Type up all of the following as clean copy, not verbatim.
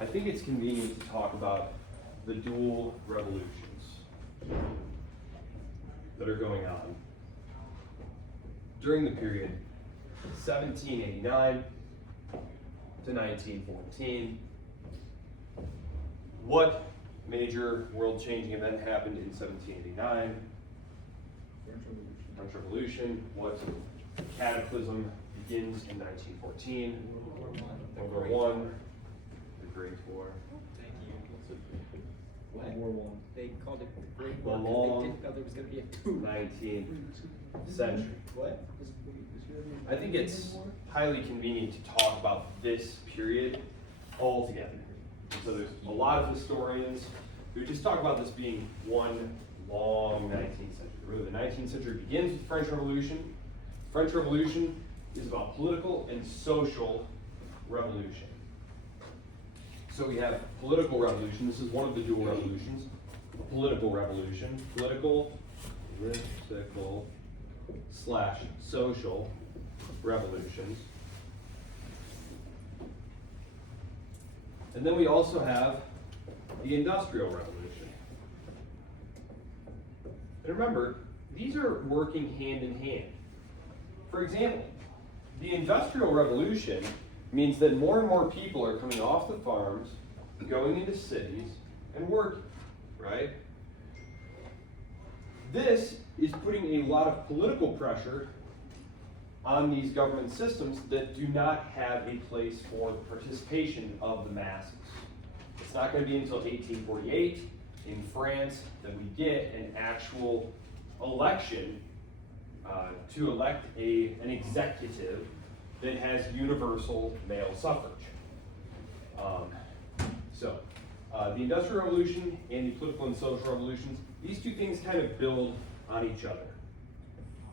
I think it's convenient to talk about the dual revolutions that are going on during the period 1789 to 1914. What major world-changing event happened in 1789? French Revolution. What cataclysm begins in 1914? World War I. The Great War. Thank you. World War I. They called it the Great The War because long they didn't know there was going to be a two. 19th century. What? I think it's highly convenient to talk about this period all together. So there's a lot of historians who just talk about this being one long 19th century. Really, the 19th century begins with the French Revolution. French Revolution is about political and social revolution. So we have political revolution. This is one of the dual revolutions. A political revolution. Political slash social revolutions. And then we also have the Industrial Revolution. And remember, these are working hand in hand. For example, the Industrial Revolution means that more and more people are coming off the farms, going into cities, and working, right? This is putting a lot of political pressure on these government systems that do not have a place for the participation of the masses. It's not going to be until 1848 in France that we get an actual election to elect an executive that has universal male suffrage. The Industrial Revolution and the political and social revolutions, these two things kind of build on each other.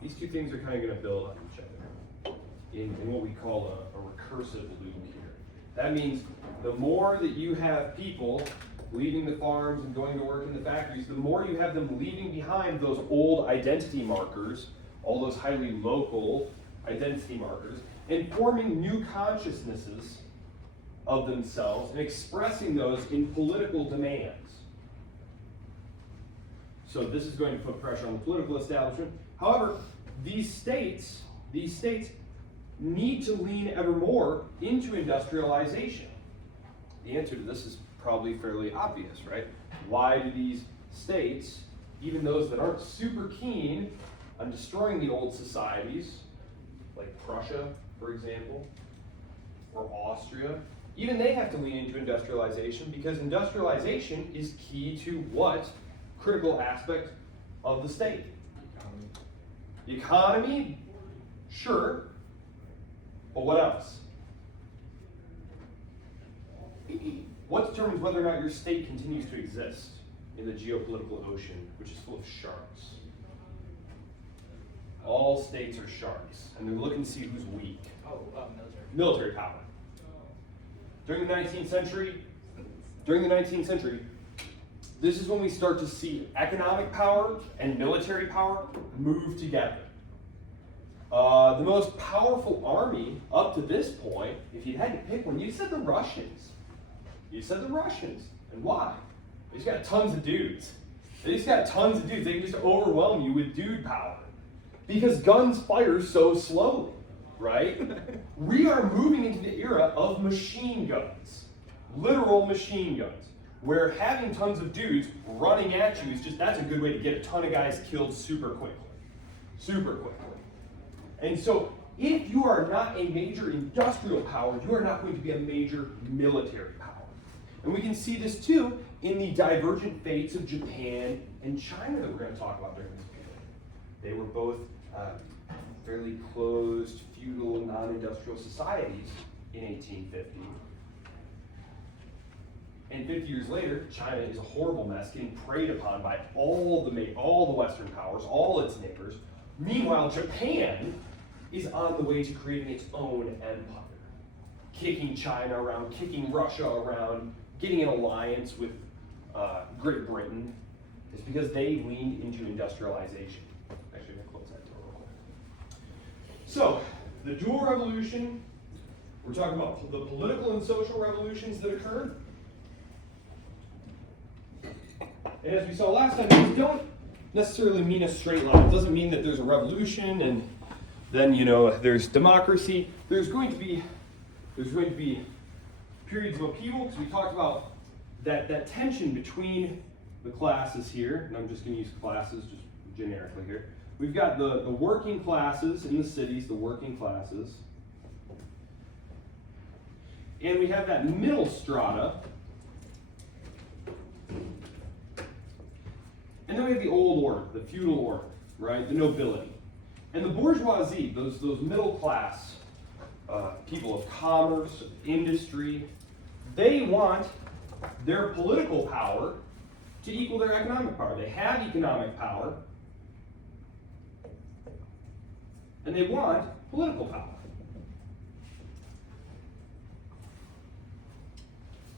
These two things are kind of going to build on each other in what we call a recursive loop here. That means the more that you have people leaving the farms and going to work in the factories, the more you have them leaving behind those old identity markers, all those highly local identity markers, and forming new consciousnesses of themselves and expressing those in political demands. So this is going to put pressure on the political establishment. However, these states need to lean ever more into industrialization. The answer to this is probably fairly obvious, right? Why do these states, even those that aren't super keen on destroying the old societies, like Prussia, for example, or Austria, even they have to lean into industrialization because industrialization is key to what critical aspect of the state? The economy, sure, but what else? What determines whether or not your state continues to exist in the geopolitical ocean, which is full of sharks? All states are sharks, and they're looking to see who's weak. Military power. During the 19th century, this is when we start to see economic power and military power move together. The most powerful army up to this point, if you had to pick one, you said the Russians. And why? They just got tons of dudes. They can just overwhelm you with dude power. Because guns fire so slowly, right? We are moving into the era of machine guns. Literal machine guns. Where having tons of dudes running at you that's a good way to get a ton of guys killed super quickly. And so, if you are not a major industrial power, you are not going to be a major military power. And we can see this too in the divergent fates of Japan and China that we're going to talk about during this period. They were both fairly closed, feudal, non-industrial societies in 1850. And 50 years later, China is a horrible mess, getting preyed upon by all the Western powers, all its neighbors. Meanwhile, Japan is on the way to creating its own empire, kicking China around, kicking Russia around, getting an alliance with Great Britain. It's because they leaned into industrialization. Actually, I'm going to close that door real quick. So, the dual revolution, we're talking about the political and social revolutions that occurred. And as we saw last time, these don't necessarily mean a straight line. It doesn't mean that there's a revolution and then, there's democracy. There's going to be periods of upheaval, because we talked about that tension between the classes here, and I'm just going to use classes just generically here. We've got the working classes in the cities, the working classes. And we have that middle strata. And then we have the old order, the feudal order, right? The nobility. And the bourgeoisie, those middle class people of commerce, of industry, they want their political power to equal their economic power. They have economic power, and they want political power.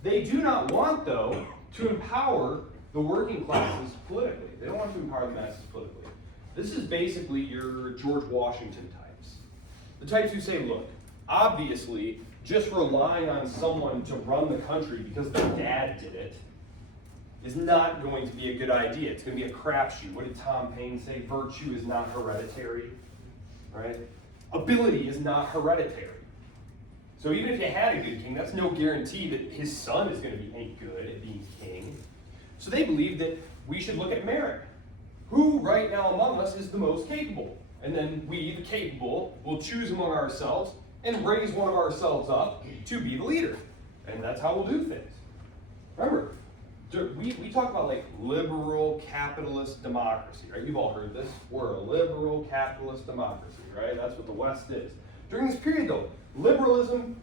They do not want, though, to empower the working classes politically. They don't want to empower the masses politically. This is basically your George Washington types. The types who say, look, obviously, just relying on someone to run the country because their dad did it is not going to be a good idea. It's going to be a crapshoot. What did Tom Paine say? Virtue is not hereditary, right? Ability is not hereditary. So even if you had a good king, that's no guarantee that his son is going to be any good at being king. So they believe that we should look at merit. Who right now among us is the most capable? And then we, the capable, will choose among ourselves and raise one of ourselves up to be the leader. And that's how we'll do things. Remember, we talk about like liberal capitalist democracy, right? You've all heard this. We're a liberal capitalist democracy, right? That's what the West is. During this period, though, liberalism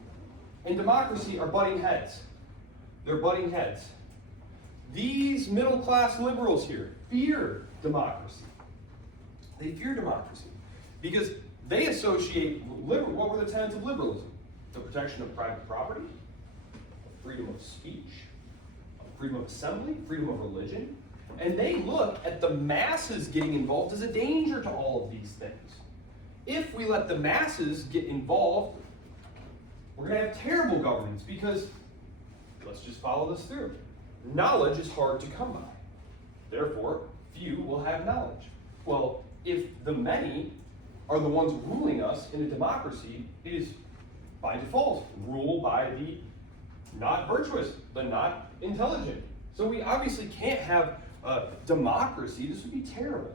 and democracy are butting heads. They're butting heads. These middle-class liberals here fear democracy. They fear democracy because they associate what were the tenets of liberalism? The protection of private property, freedom of speech, freedom of assembly, freedom of religion. And they look at the masses getting involved as a danger to all of these things. If we let the masses get involved, we're going to have terrible governance because, let's just follow this through. Knowledge is hard to come by. Therefore, few will have knowledge. Well, if the many are the ones ruling us in a democracy, it is by default ruled by the not virtuous, the not intelligent. So we obviously can't have democracy. This would be terrible.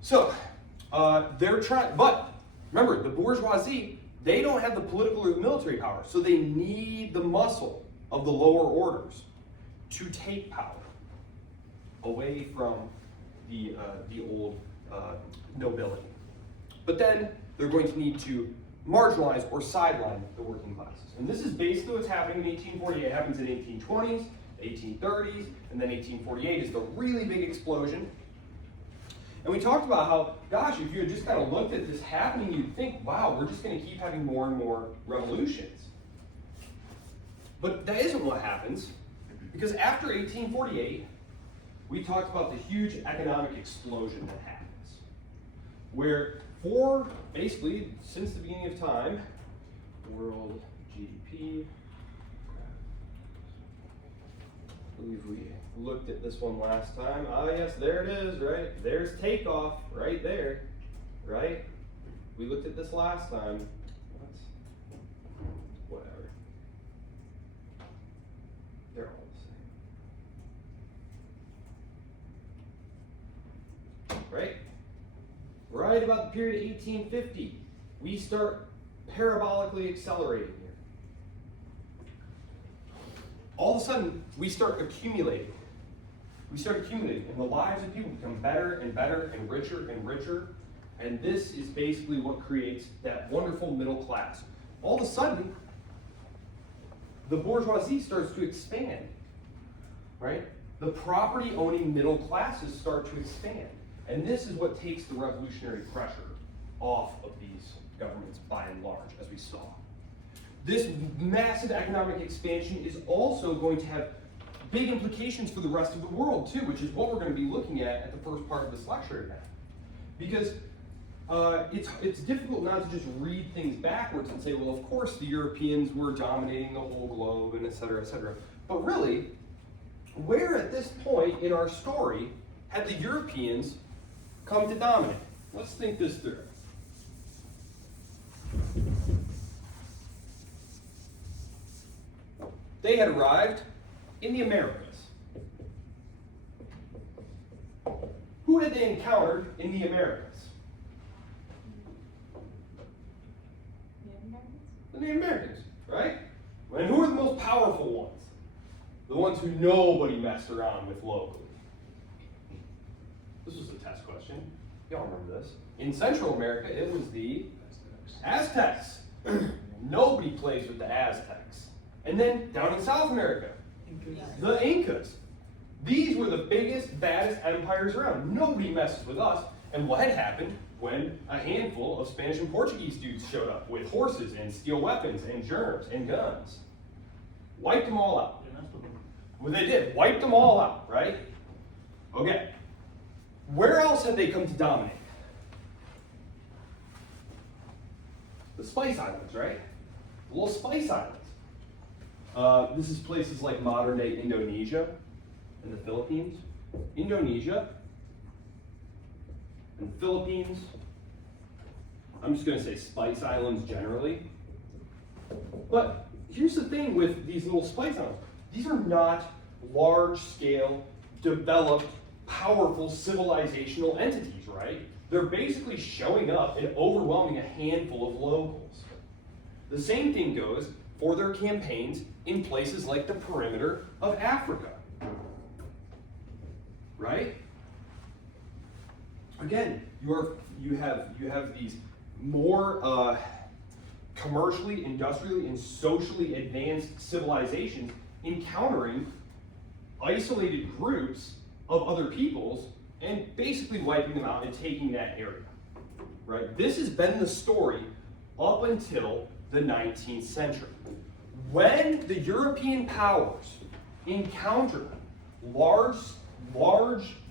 So, they're trying, but remember, the bourgeoisie, they don't have the political or the military power, so they need the muscle of the lower orders to take power away from the old nobility. But then they're going to need to marginalize or sideline the working classes. And this is basically what's happening in 1848. It happens in 1820s, 1830s, and then 1848 is the really big explosion. And we talked about how, gosh, if you had just kind of looked at this happening, you'd think, wow, we're just going to keep having more and more revolutions. But that isn't what happens, because after 1848, we talked about the huge economic explosion that happens, where basically, since the beginning of time, world GDP, I believe we looked at this one last time. Ah, yes, there it is, right? There's takeoff, right there, right? We looked at this last time. Whatever. They're all the same. Right? Right about the period of 1850, we start parabolically accelerating here. All of a sudden, we start accumulating. And the lives of people become better and better and richer. And this is basically what creates that wonderful middle class. All of a sudden, the bourgeoisie starts to expand, right? The property-owning middle classes start to expand. And this is what takes the revolutionary pressure off of these governments by and large, as we saw. This massive economic expansion is also going to have big implications for the rest of the world too, which is what we're going to be looking at the first part of this lecture event. Because it's difficult not to just read things backwards and say, well, of course the Europeans were dominating the whole globe and et cetera, et cetera. But really, where at this point in our story had the Europeans come to dominate? Let's think this through. They had arrived in the Americas. Who had they encountered in the Americas? The Native Americans, right? And who are the most powerful ones? The ones who nobody messed around with locally. This was a test question. Y'all remember this. In Central America, it was the Aztecs. Nobody plays with the Aztecs. And then down in South America, the Incas. These were the biggest, baddest empires around. Nobody messes with us. And what had happened when a handful of Spanish and Portuguese dudes showed up with horses and steel weapons and germs and guns? Wiped them all out. Well, they did. Wiped them all out, right? Okay. Where else had they come to dominate? The Spice Islands, right? The little Spice Islands. This is places like modern-day Indonesia and the Philippines. Indonesia and the Philippines. I'm just going to say Spice Islands generally. But here's the thing with these little Spice Islands. These are not large-scale, developed, powerful civilizational entities, right? They're basically showing up and overwhelming a handful of locals. The same thing goes for their campaigns in places like the perimeter of Africa, right? Again, you have these more commercially, industrially, and socially advanced civilizations encountering isolated groups of other peoples and basically wiping them out and taking that area, right? This has been the story up until the 19th century. When the European powers encountered large,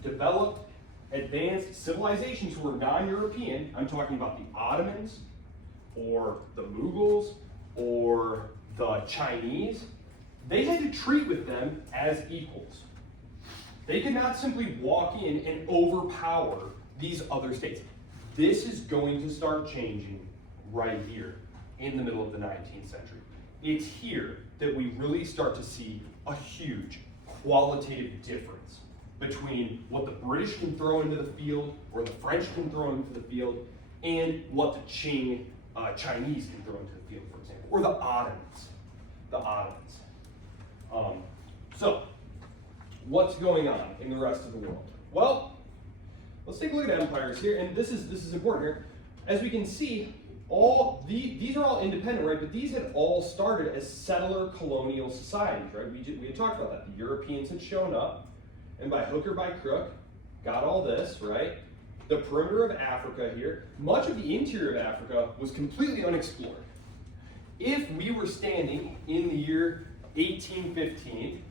developed, advanced civilizations who were non-European, I'm talking about the Ottomans, or the Mughals, or the Chinese, they had to treat with them as equals. They could not simply walk in and overpower these other states. This is going to start changing right here in the middle of the 19th century. It's here that we really start to see a huge qualitative difference between what the British can throw into the field, or the French can throw into the field, and what the Chinese can throw into the field, for example, or the Ottomans. So, what's going on in the rest of the world? Well, let's take a look at empires here, and this is important here. As we can see, these are all independent, right? But these had all started as settler colonial societies, right? We had talked about that. The Europeans had shown up, and by hook or by crook, got all this, right? The perimeter of Africa here, much of the interior of Africa was completely unexplored. If we were standing in the year 1815,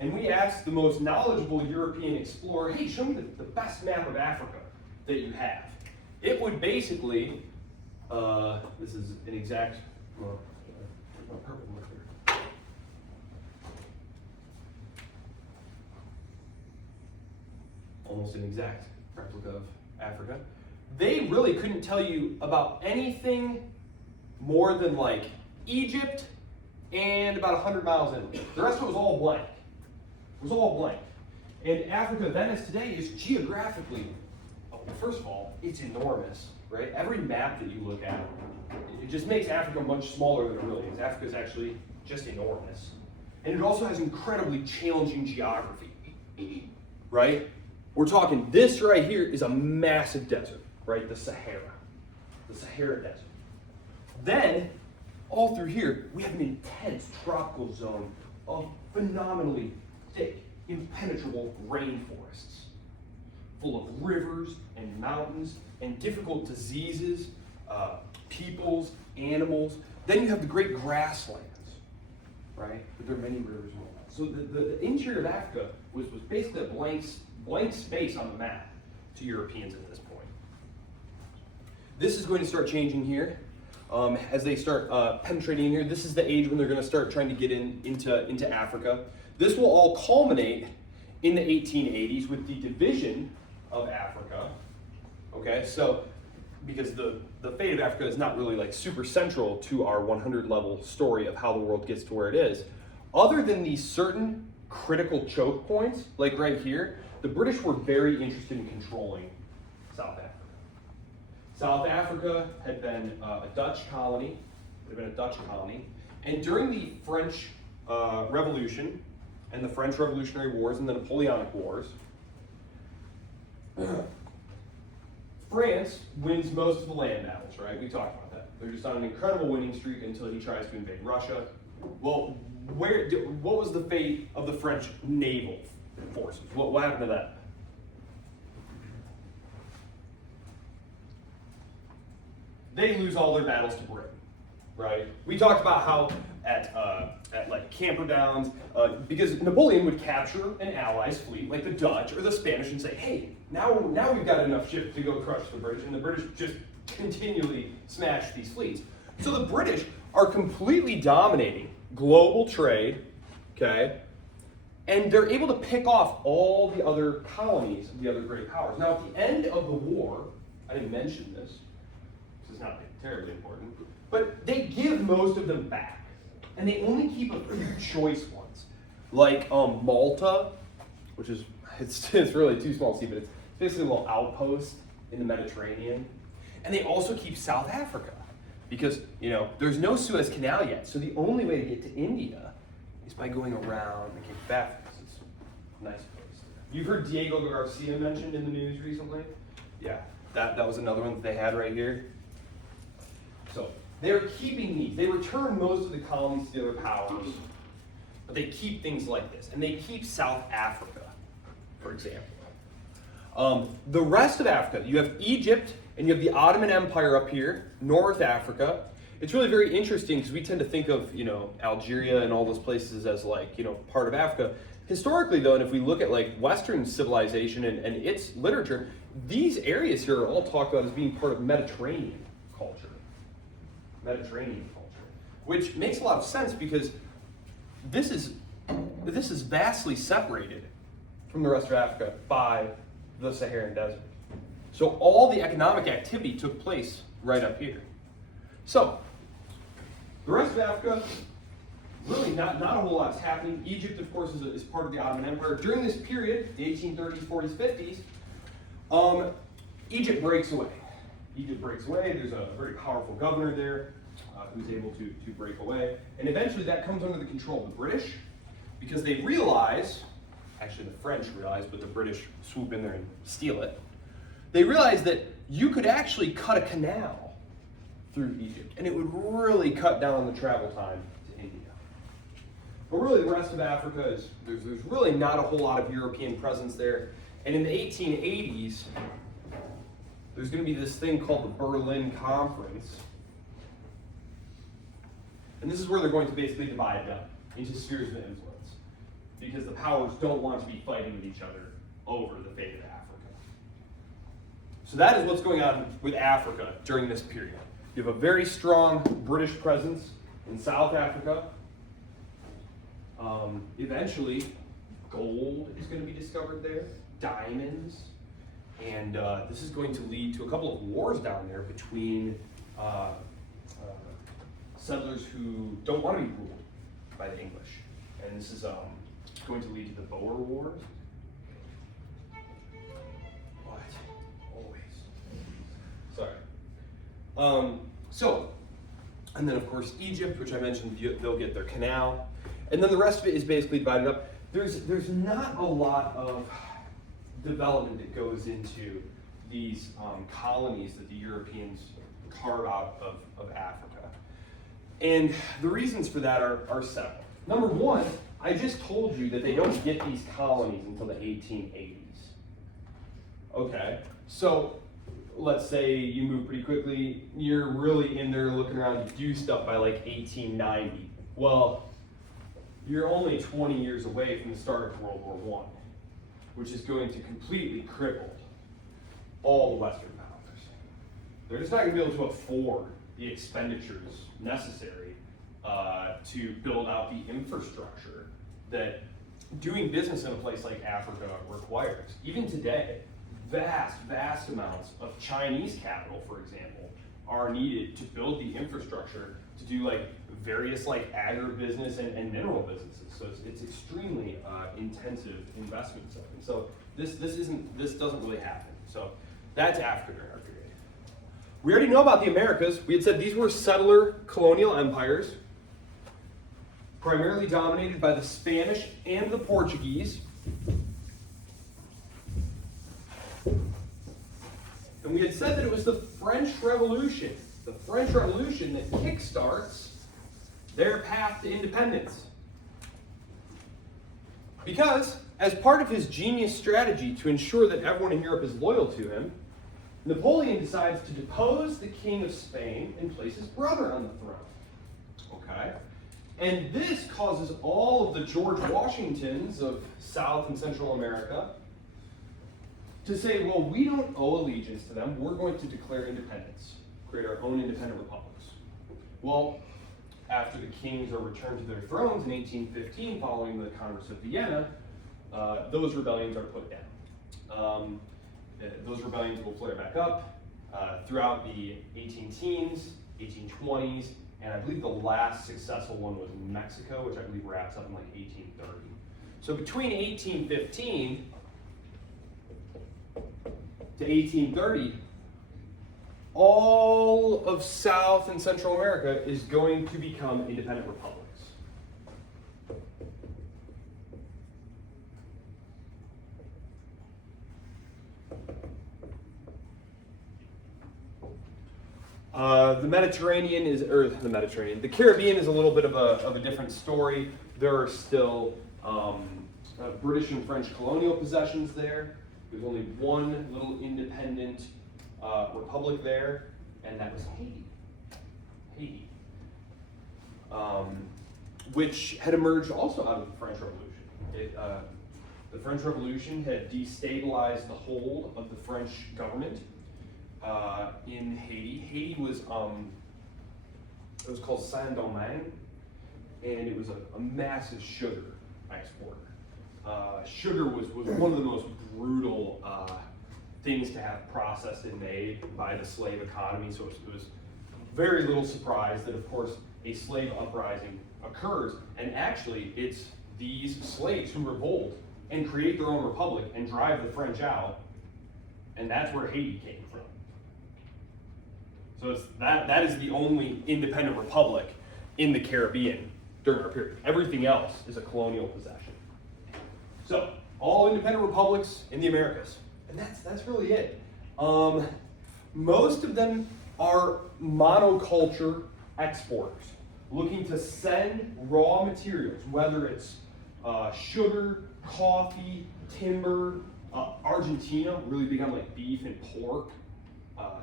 and we asked the most knowledgeable European explorer, hey, show me the best map of Africa that you have, it would basically, this is an exact, well, my purple marker. Almost an exact replica of Africa. They really couldn't tell you about anything more than like Egypt and about 100 miles in. The rest of it was all blank. It was all blank. And Africa then as today is geographically, first of all, it's enormous, right? Every map that you look at, it just makes Africa much smaller than it really is. Africa is actually just enormous. And it also has incredibly challenging geography, right? We're talking, this right here is a massive desert, right? The Sahara Desert. Then, all through here, we have an intense tropical zone of phenomenally thick, impenetrable rainforests, full of rivers and mountains and difficult diseases, peoples, animals. Then you have the great grasslands, right? But there are many rivers and all that. So the interior of Africa was basically a blank space on the map to Europeans at this point. This is going to start changing here. as they start penetrating in here. This is the age when they're going to start trying to get into Africa. This will all culminate in the 1880s with the division of Africa. Okay, so because the fate of Africa is not really like super central to our 100 level story of how the world gets to where it is. Other than these certain critical choke points, like right here, the British were very interested in controlling South Africa. South Africa had been a Dutch colony, and during the French Revolution and the French Revolutionary Wars and the Napoleonic Wars, France wins most of the land battles, right? We talked about that. They're just on an incredible winning streak until he tries to invade Russia. Well, what was the fate of the French naval forces? What happened to that? They lose all their battles to Britain, right? We talked about how at like Camperdowns, because Napoleon would capture an allies fleet, like the Dutch or the Spanish, and say, hey, now we've got enough ships to go crush the British, and the British just continually smash these fleets. So the British are completely dominating global trade, okay? And they're able to pick off all the other colonies of the other great powers. Now, at the end of the war, I didn't mention this, this is not terribly important, but they give most of them back. And they only keep a few choice ones, like Malta, which is, it's really too small to see, but it's basically a little outpost in the Mediterranean. And they also keep South Africa, because, you know, there's no Suez Canal yet, so the only way to get to India is by going around the Cape of Africa. It's a nice place. You've heard Diego Garcia mentioned in the news recently? Yeah, that was another one that they had right here. So they're keeping these. They return most of the colonies to the other powers, but they keep things like this. And they keep South Africa, for example. The rest of Africa, you have Egypt, and you have the Ottoman Empire up here, North Africa. It's really very interesting because we tend to think of, you know, Algeria and all those places as like, you know, part of Africa. Historically though, and if we look at like Western civilization and its literature, these areas here are all talked about as being part of Mediterranean culture. Which makes a lot of sense because this is vastly separated from the rest of Africa by the Saharan desert. So all the economic activity took place right up here. So the rest of Africa, really not a whole lot's happening. Egypt, of course, is part of the Ottoman Empire. During this period, the 1830s, 40s, 50s, Egypt breaks away. There's a very powerful governor there who's able to break away. And eventually that comes under the control of the British because they realize, actually the French realize, but the British swoop in there and steal it. They realize that you could actually cut a canal through Egypt and it would really cut down the travel time to India. But really the rest of Africa is, there's really not a whole lot of European presence there. And in the 1880s, there's going to be this thing called the Berlin Conference. And this is where they're going to basically divide it up into spheres of influence. Because the powers don't want to be fighting with each other over the fate of Africa. So that is what's going on with Africa during this period. You have a very strong British presence in South Africa. Eventually, gold is going to be discovered there, diamonds. And this is going to lead to a couple of wars down there between settlers who don't want to be ruled by the English. And this is going to lead to the Boer Wars. What? Always. Sorry. And then of course Egypt, which I mentioned, they'll get their canal. And then the rest of it is basically divided up. There's not a lot of development that goes into these colonies that the Europeans carve out of Africa. And the reasons for that are several. Number one, I just told you that they don't get these colonies until the 1880s. Okay, so let's say you move pretty quickly, you're really in there looking around to do stuff by like 1890. Well, you're only 20 years away from the start of World War I, which is going to completely cripple all the Western powers. They're just not going to be able to afford the expenditures necessary to build out the infrastructure that doing business in a place like Africa requires. Even today, vast amounts of Chinese capital, for example, are needed to build the infrastructure to do like various like agribusiness and mineral businesses. So it's extremely intensive investment stuff. And so this doesn't really happen. So that's Africa during our period. We already know about the Americas. We had said these were settler colonial empires, primarily dominated by the Spanish and the Portuguese. And we had said that it was the French Revolution that kickstarts their path to independence. Because, as part of his genius strategy to ensure that everyone in Europe is loyal to him, Napoleon decides to depose the King of Spain and place his brother on the throne. Okay? And this causes all of the George Washingtons of South and Central America to say, well, we don't owe allegiance to them. We're going to declare independence, create our own independent republics. Well, after the kings are returned to their thrones in 1815, following the Congress of Vienna, those rebellions are put down. Those rebellions will flare back up throughout the 18-teens, 1820s, and I believe the last successful one was Mexico, which I believe wraps up in like 1830. So between 1815 to 1830, all of South and Central America is going to become independent republics. The Caribbean is a little bit of a different story. There are still British and French colonial possessions there. There's only one little independent republic there, and that was Haiti. Which had emerged also out of the French Revolution. The French Revolution had destabilized the hold of the French government in Haiti. Haiti was, it was called Saint-Domingue, and it was a massive sugar exporter. Sugar was one of the most brutal things to have processed and made by the slave economy, so it was very little surprise that, of course, a slave uprising occurs, and actually it's these slaves who revolt and create their own republic and drive the French out, and that's where Haiti came from. So that is the only independent republic in the Caribbean during our period. Everything else is a colonial possession. So, all independent republics in the Americas. And that's really it. Most of them are monoculture exporters, looking to send raw materials, whether it's sugar, coffee, timber. Argentina, really big on like beef and pork.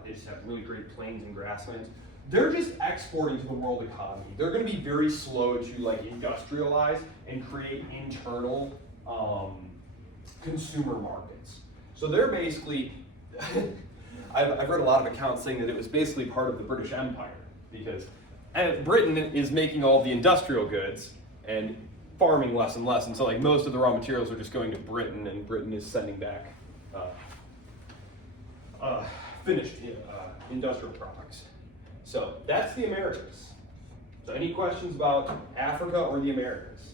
They just have really great plains and grasslands. They're just exporting to the world economy. They're going to be very slow to like industrialize and create internal consumer markets. So they're basically, I've read a lot of accounts saying that it was basically part of the British Empire, because Britain is making all the industrial goods and farming less and less, and so like most of the raw materials are just going to Britain, and Britain is sending back finished industrial products. So that's the Americas. So any questions about Africa or the Americas?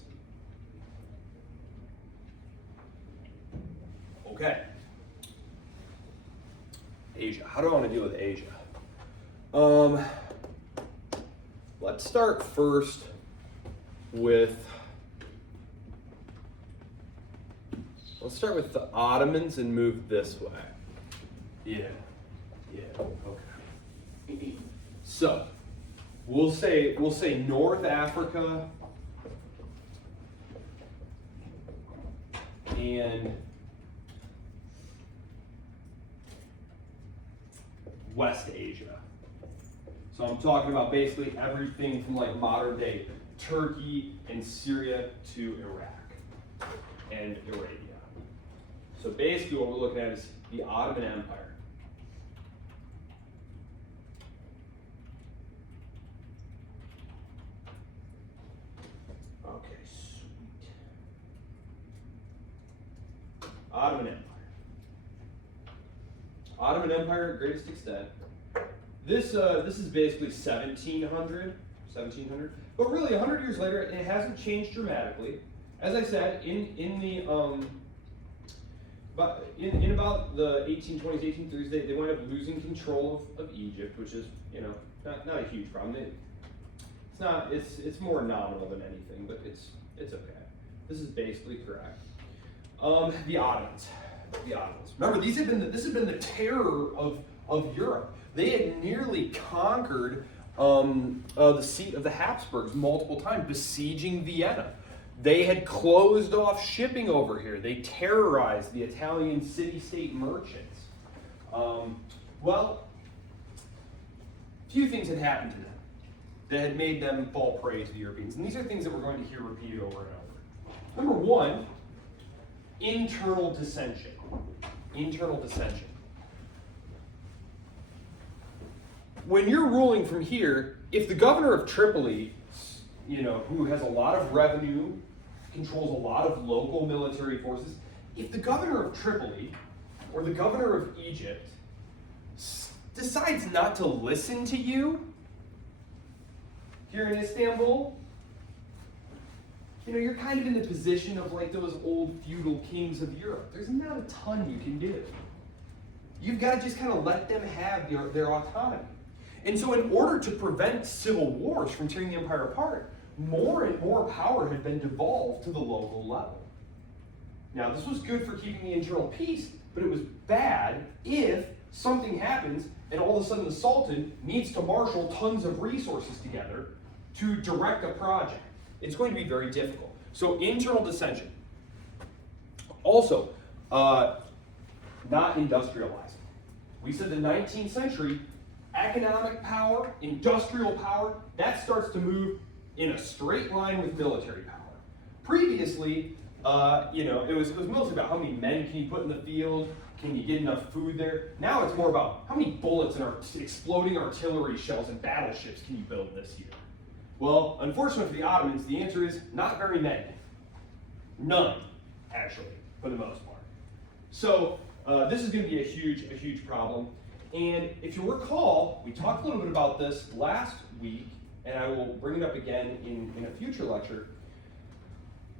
Okay. Asia. How do I want to deal with Asia? Let's start first with the Ottomans and move this way. Yeah, okay. So, we'll say North Africa and West Asia. So I'm talking about basically everything from like modern day Turkey and Syria to Iraq and Arabia. So basically what we're looking at is the Ottoman Empire. Ottoman Empire. Ottoman Empire at greatest extent. This is basically 1700, but really 100 years later, it hasn't changed dramatically. As I said, in about the 1820s, 1830s, they wind up losing control of Egypt, which is, you know, not a huge problem. It's more nominal than anything, but it's okay. This is basically correct. The Ottomans. Remember, this had been the terror of Europe. They had nearly conquered the seat of the Habsburgs multiple times, besieging Vienna. They had closed off shipping over here. They terrorized the Italian city-state merchants. Well, few things had happened to them that had made them fall prey to the Europeans. And these are things that we're going to hear repeated over and over. Number one, internal dissension. Internal dissension. When you're ruling from here, if the governor of Tripoli, you know, who has a lot of revenue, controls a lot of local military forces, if the governor of Tripoli or the governor of Egypt decides not to listen to you here in Istanbul, you know, you're kind of in the position of like those old feudal kings of Europe. There's not a ton you can do. You've got to just kind of let them have their autonomy. And so in order to prevent civil wars from tearing the empire apart, more and more power had been devolved to the local level. Now, this was good for keeping the internal peace, but it was bad if something happens and all of a sudden the Sultan needs to marshal tons of resources together to direct a project. It's going to be very difficult. So internal dissension. Also, not industrializing. We said the 19th century, economic power, industrial power, that starts to move in a straight line with military power. Previously, you know, it was mostly about how many men can you put in the field, can you get enough food there. Now it's more about how many bullets and exploding artillery shells and battleships can you build this year. Well, unfortunately for the Ottomans, the answer is not very many. None, actually, for the most part. So this is going to be a huge problem. And if you recall, we talked a little bit about this last week, and I will bring it up again in a future lecture.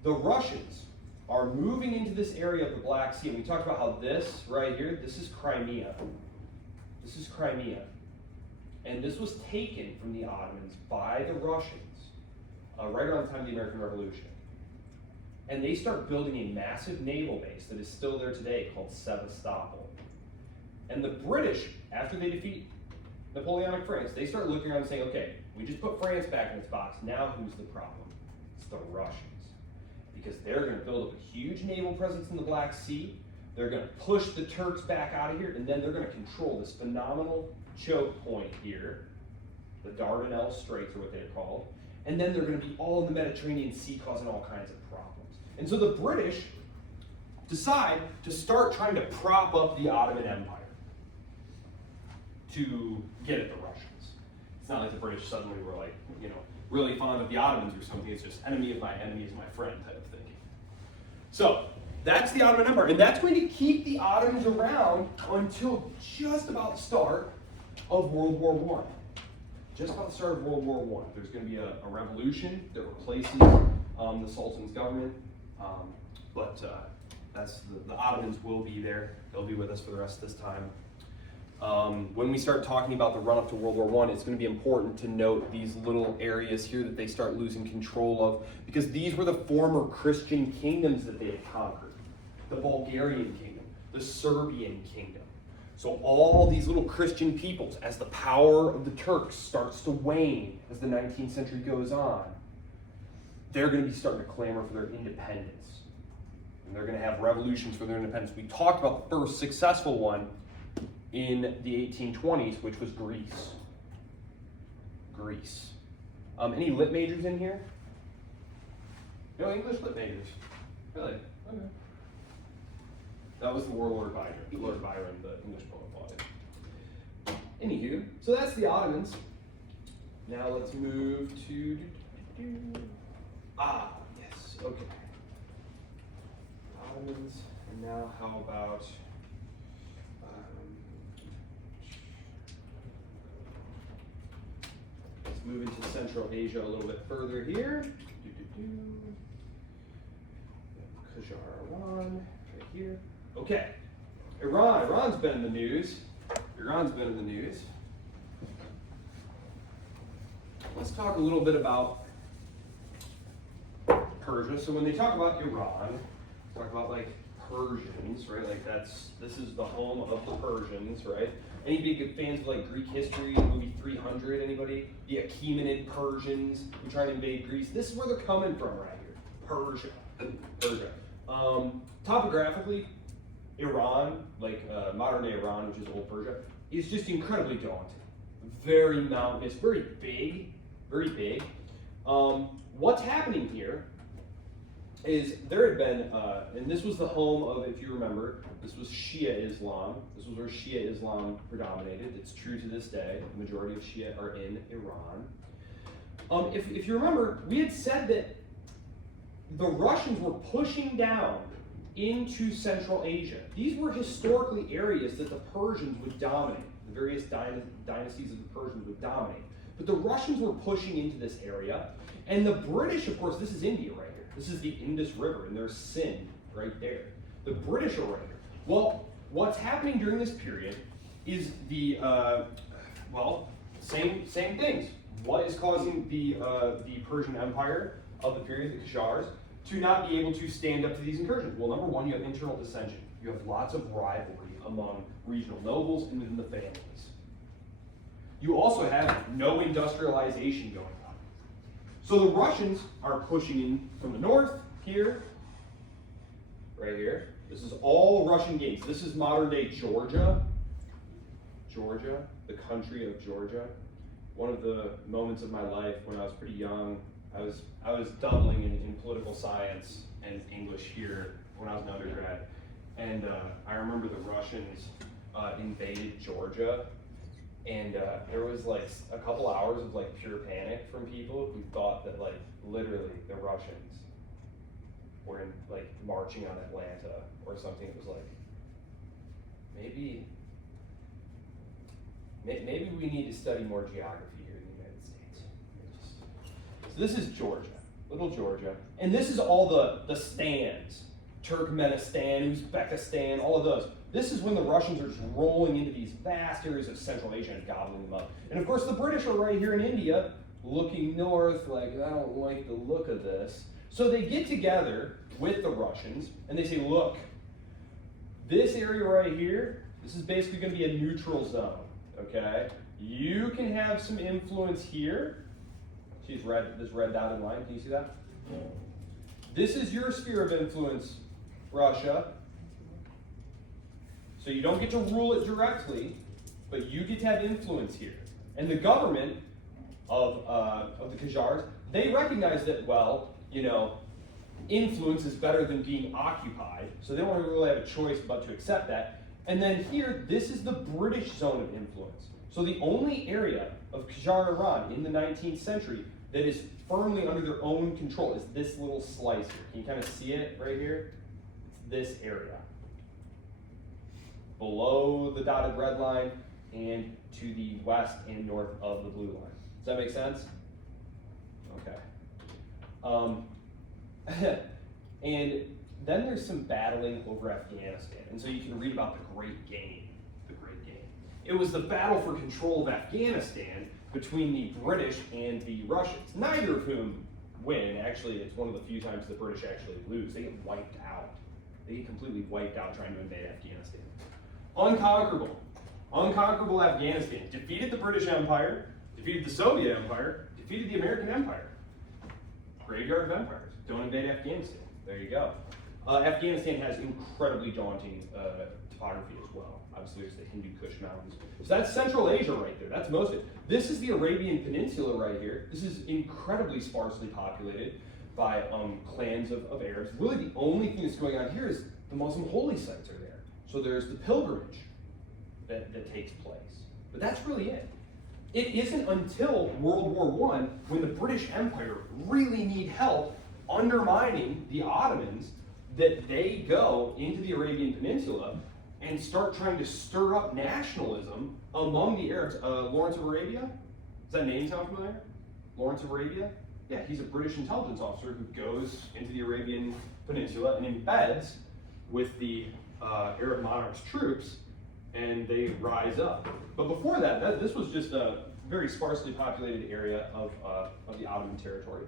The Russians are moving into this area of the Black Sea, and we talked about how this right here, this is Crimea. This is Crimea. And this was taken from the Ottomans by the Russians right around the time of the American Revolution. And they start building a massive naval base that is still there today called Sevastopol. And the British, after they defeat Napoleonic France, they start looking around and saying, okay, we just put France back in its box. Now who's the problem? It's the Russians. Because they're going to build up a huge naval presence in the Black Sea. They're going to push the Turks back out of here, and then they're going to control this phenomenal choke point here. The Dardanelles Straits are what they're called. And then they're going to be all in the Mediterranean Sea, causing all kinds of problems. And so the British decide to start trying to prop up the Ottoman Empire to get at the Russians. It's not like the British suddenly were like, you know, really fond of the Ottomans or something. It's just enemy of my enemy is my friend type of thinking. So that's the Ottoman Empire, and that's going to keep the Ottomans around until just about the start of World War I. Just about the start of World War I. There's going to be a revolution that replaces the Sultan's government, but that's the Ottomans will be there. They'll be with us for the rest of this time. When we start talking about the run-up to World War I, it's going to be important to note these little areas here that they start losing control of, because these were the former Christian kingdoms that they had conquered. The Bulgarian kingdom, the Serbian kingdom. So all these little Christian peoples, as the power of the Turks starts to wane as the 19th century goes on, they're going to be starting to clamor for their independence. And they're going to have revolutions for their independence. We talked about the first successful one in the 1820s, which was Greece. Greece. Any lit majors in here? No English lit majors. Really? Okay. That was the Lord Byron, the English poet. Anywho, so that's the Ottomans. Now let's move to yes, okay. Ottomans, and now how about let's move into Central Asia a little bit further here. Qajar, Iran, right here. Okay, Iran's been in the news. Iran's been in the news. Let's talk a little bit about Persia. So when they talk about Iran, talk about like Persians, right? Like this is the home of the Persians, right? Any big fans of like Greek history, movie 300, anybody? The Achaemenid Persians who tried to invade Greece. This is where they're coming from right here. Persia. Topographically, Iran, like modern day Iran, which is old Persia, is just incredibly daunting. Very mountainous, very big, very big. What's happening here is there had been, and this was the home of, if you remember, this was Shia Islam. This was where Shia Islam predominated. It's true to this day. The majority of Shia are in Iran. If you remember, we had said that the Russians were pushing down into Central Asia. These were historically areas that the Persians would dominate. The various dynasties of the Persians would dominate. But the Russians were pushing into this area. And the British, of course, this is India right here. This is the Indus River, and there's Sindh right there. The British are right here. Well, what's happening during this period is the, same things. What is causing the Persian Empire of the period, the Qajars, to not be able to stand up to these incursions? Well, number one, you have internal dissension. You have lots of rivalry among regional nobles and within the families. You also have no industrialization going on. So the Russians are pushing in from the north here, right here. This is all Russian gains. This is modern day Georgia. Georgia, the country of Georgia. One of the moments of my life when I was pretty young, I was doubling in political science and English here when I was an undergrad. And I remember the Russians invaded Georgia. And there was like a couple hours of like pure panic from people who thought that like literally the Russians were in, like marching on Atlanta or something. It was like, maybe we need to study more geography here in the United States. So this is Georgia, little Georgia. And this is all the stands. Turkmenistan, Uzbekistan, all of those. This is when the Russians are just rolling into these vast areas of Central Asia and gobbling them up. And of course the British are right here in India, looking north like, I don't like the look of this. So they get together with the Russians and they say, look, this area right here, this is basically going to be a neutral zone, okay? You can have some influence here. See this red dotted line, can you see that? This is your sphere of influence, Russia. So you don't get to rule it directly, but you get to have influence here. And the government of the Qajars, they recognize that, well, you know, influence is better than being occupied, so they don't really have a choice but to accept that. And then here, this is the British zone of influence. So the only area of Qajar Iran in the 19th century that is firmly under their own control is this little slice here. Can you kind of see it right here? It's this area. Below the dotted red line and to the west and north of the blue line. Does that make sense? Okay. And then there's some battling over Afghanistan. And so you can read about the Great Game. The Great Game. It was the battle for control of Afghanistan between the British and the Russians, neither of whom win. Actually, it's one of the few times the British actually lose. They get wiped out. They get completely wiped out trying to invade Afghanistan. Unconquerable Afghanistan. Defeated the British Empire, defeated the Soviet Empire, defeated the American Empire. Graveyard of empires. Don't invade Afghanistan. There you go. Afghanistan has incredibly daunting topography as well. Obviously, there's the Hindu Kush Mountains. So that's Central Asia right there. That's most of it. This is the Arabian Peninsula right here. This is incredibly sparsely populated by clans of Arabs. Really, the only thing that's going on here is the Muslim holy sites are there. So there's the pilgrimage that takes place. But that's really it. It isn't until World War I when the British Empire really need help undermining the Ottomans that they go into the Arabian Peninsula and start trying to stir up nationalism among the Arabs. Lawrence of Arabia, does that name sound familiar? Lawrence of Arabia? Yeah, he's a British intelligence officer who goes into the Arabian Peninsula and embeds with the Arab monarch's troops, and they rise up. But before that, this was just a very sparsely populated area of the Ottoman territory.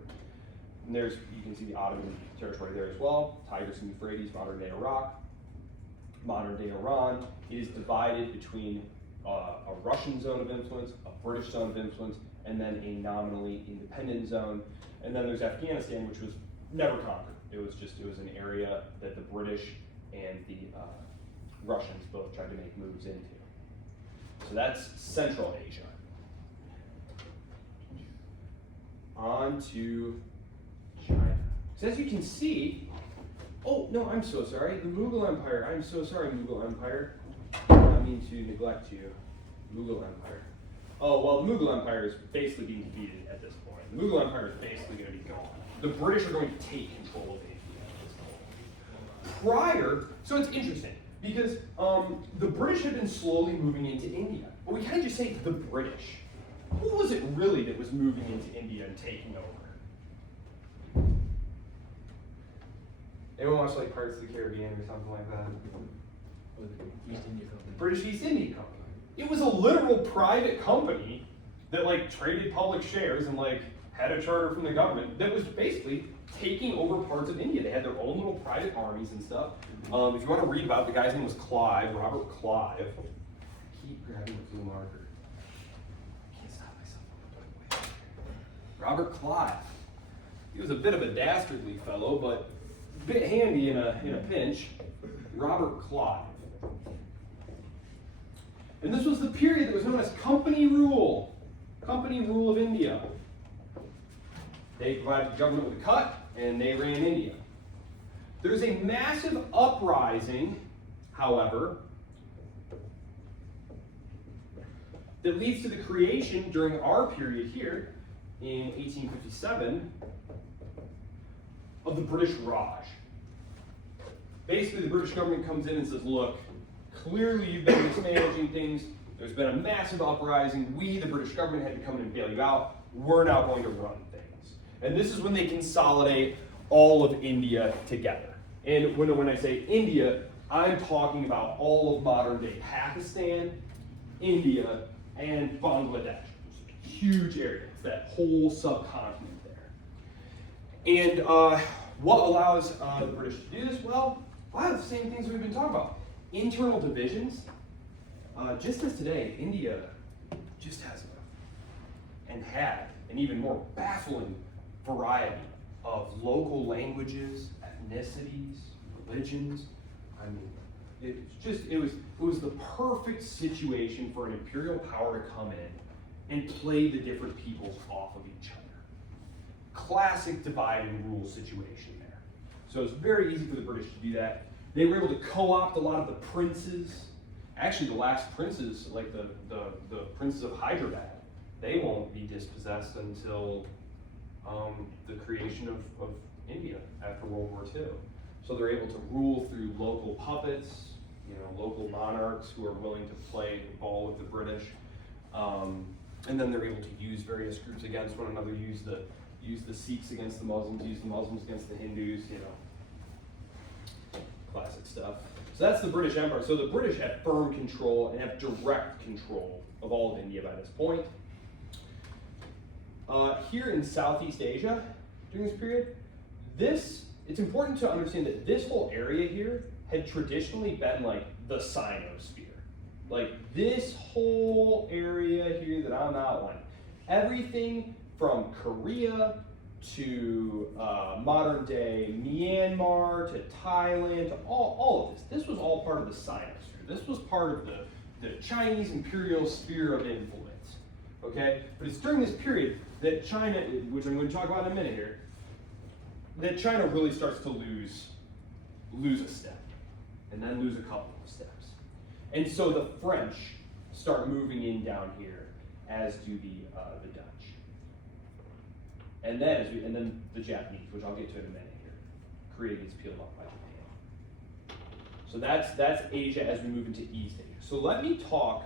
And you can see the Ottoman territory there as well. Tigris and Euphrates, modern day Iraq, modern day Iran. It is divided between a Russian zone of influence, a British zone of influence, and then a nominally independent zone. And then there's Afghanistan, which was never conquered. It was an area that the British and the Russians both tried to make moves into. So that's Central Asia. On to China. So as you can see, oh no, I'm so sorry, the Mughal Empire. I'm so sorry, Mughal Empire. I don't mean to neglect you, Mughal Empire. Oh, well, the Mughal Empire is basically being defeated at this point. The Mughal Empire is basically going to be gone. The British are going to take control of India at this point. So it's interesting, because the British had been slowly moving into India. But we kind of just say the British. Who was it really that was moving into India and taking over? Anyone watch like Pirates of the Caribbean or something like that? Or the East India Company. British East India Company. It was a literal private company that like traded public shares and like had a charter from the government that was basically taking over parts of India. They had their own little private armies and stuff. If you want to read about it, the guy's name was Clive, Robert Clive. Keep grabbing the blue marker. I can't stop myself. Robert Clive. He was a bit of a dastardly fellow, but a bit handy in a pinch. Robert Clive. And this was the period that was known as company rule. Company rule of India. They provided the government with a cut, and they ran India. There's a massive uprising, however, that leads to the creation during our period here in 1857 of the British Raj. Basically, the British government comes in and says, look, clearly you've been mismanaging things. There's been a massive uprising. We, the British government, had to come in and bail you out. We're now going to run things. And this is when they consolidate all of India together. And when I say India, I'm talking about all of modern day Pakistan, India, and Bangladesh. Huge area. It's that whole subcontinent there. And what allows the British to do this? Well, a lot of the same things we've been talking about. Internal divisions. Just as today, India just has and had an even more baffling variety of local languages, ethnicities, religions. I mean, it was the perfect situation for an imperial power to come in and play the different peoples off of each other. Classic divide and rule situation there. So it's very easy for the British to do that. They were able to co-opt a lot of the princes. Actually, the last princes, like the princes of Hyderabad, they won't be dispossessed until the creation of India after World War II. So they're able to rule through local puppets, local monarchs who are willing to play ball with the British, and then they're able to use various groups against one another. Use the Sikhs against the Muslims. Use the Muslims against the Hindus. Classic stuff. So that's the British Empire. So the British have firm control and have direct control of all of India by this point. Here in Southeast Asia, during this period, it's important to understand that this whole area here had traditionally been like the Sinosphere. Like this whole area here that I'm outlining, everything from Korea to modern day Myanmar to Thailand to all of this. This was all part of the Sinosphere. This was part of the Chinese imperial sphere of influence. Okay? But it's during this period that China, which I'm going to talk about in a minute here, that China really starts to lose a step, and then lose a couple of steps. And so the French start moving in down here, as do the Dutch. And then the Japanese, which I'll get to in a minute here. Korea gets peeled off by Japan. So that's Asia as we move into East Asia. So let me talk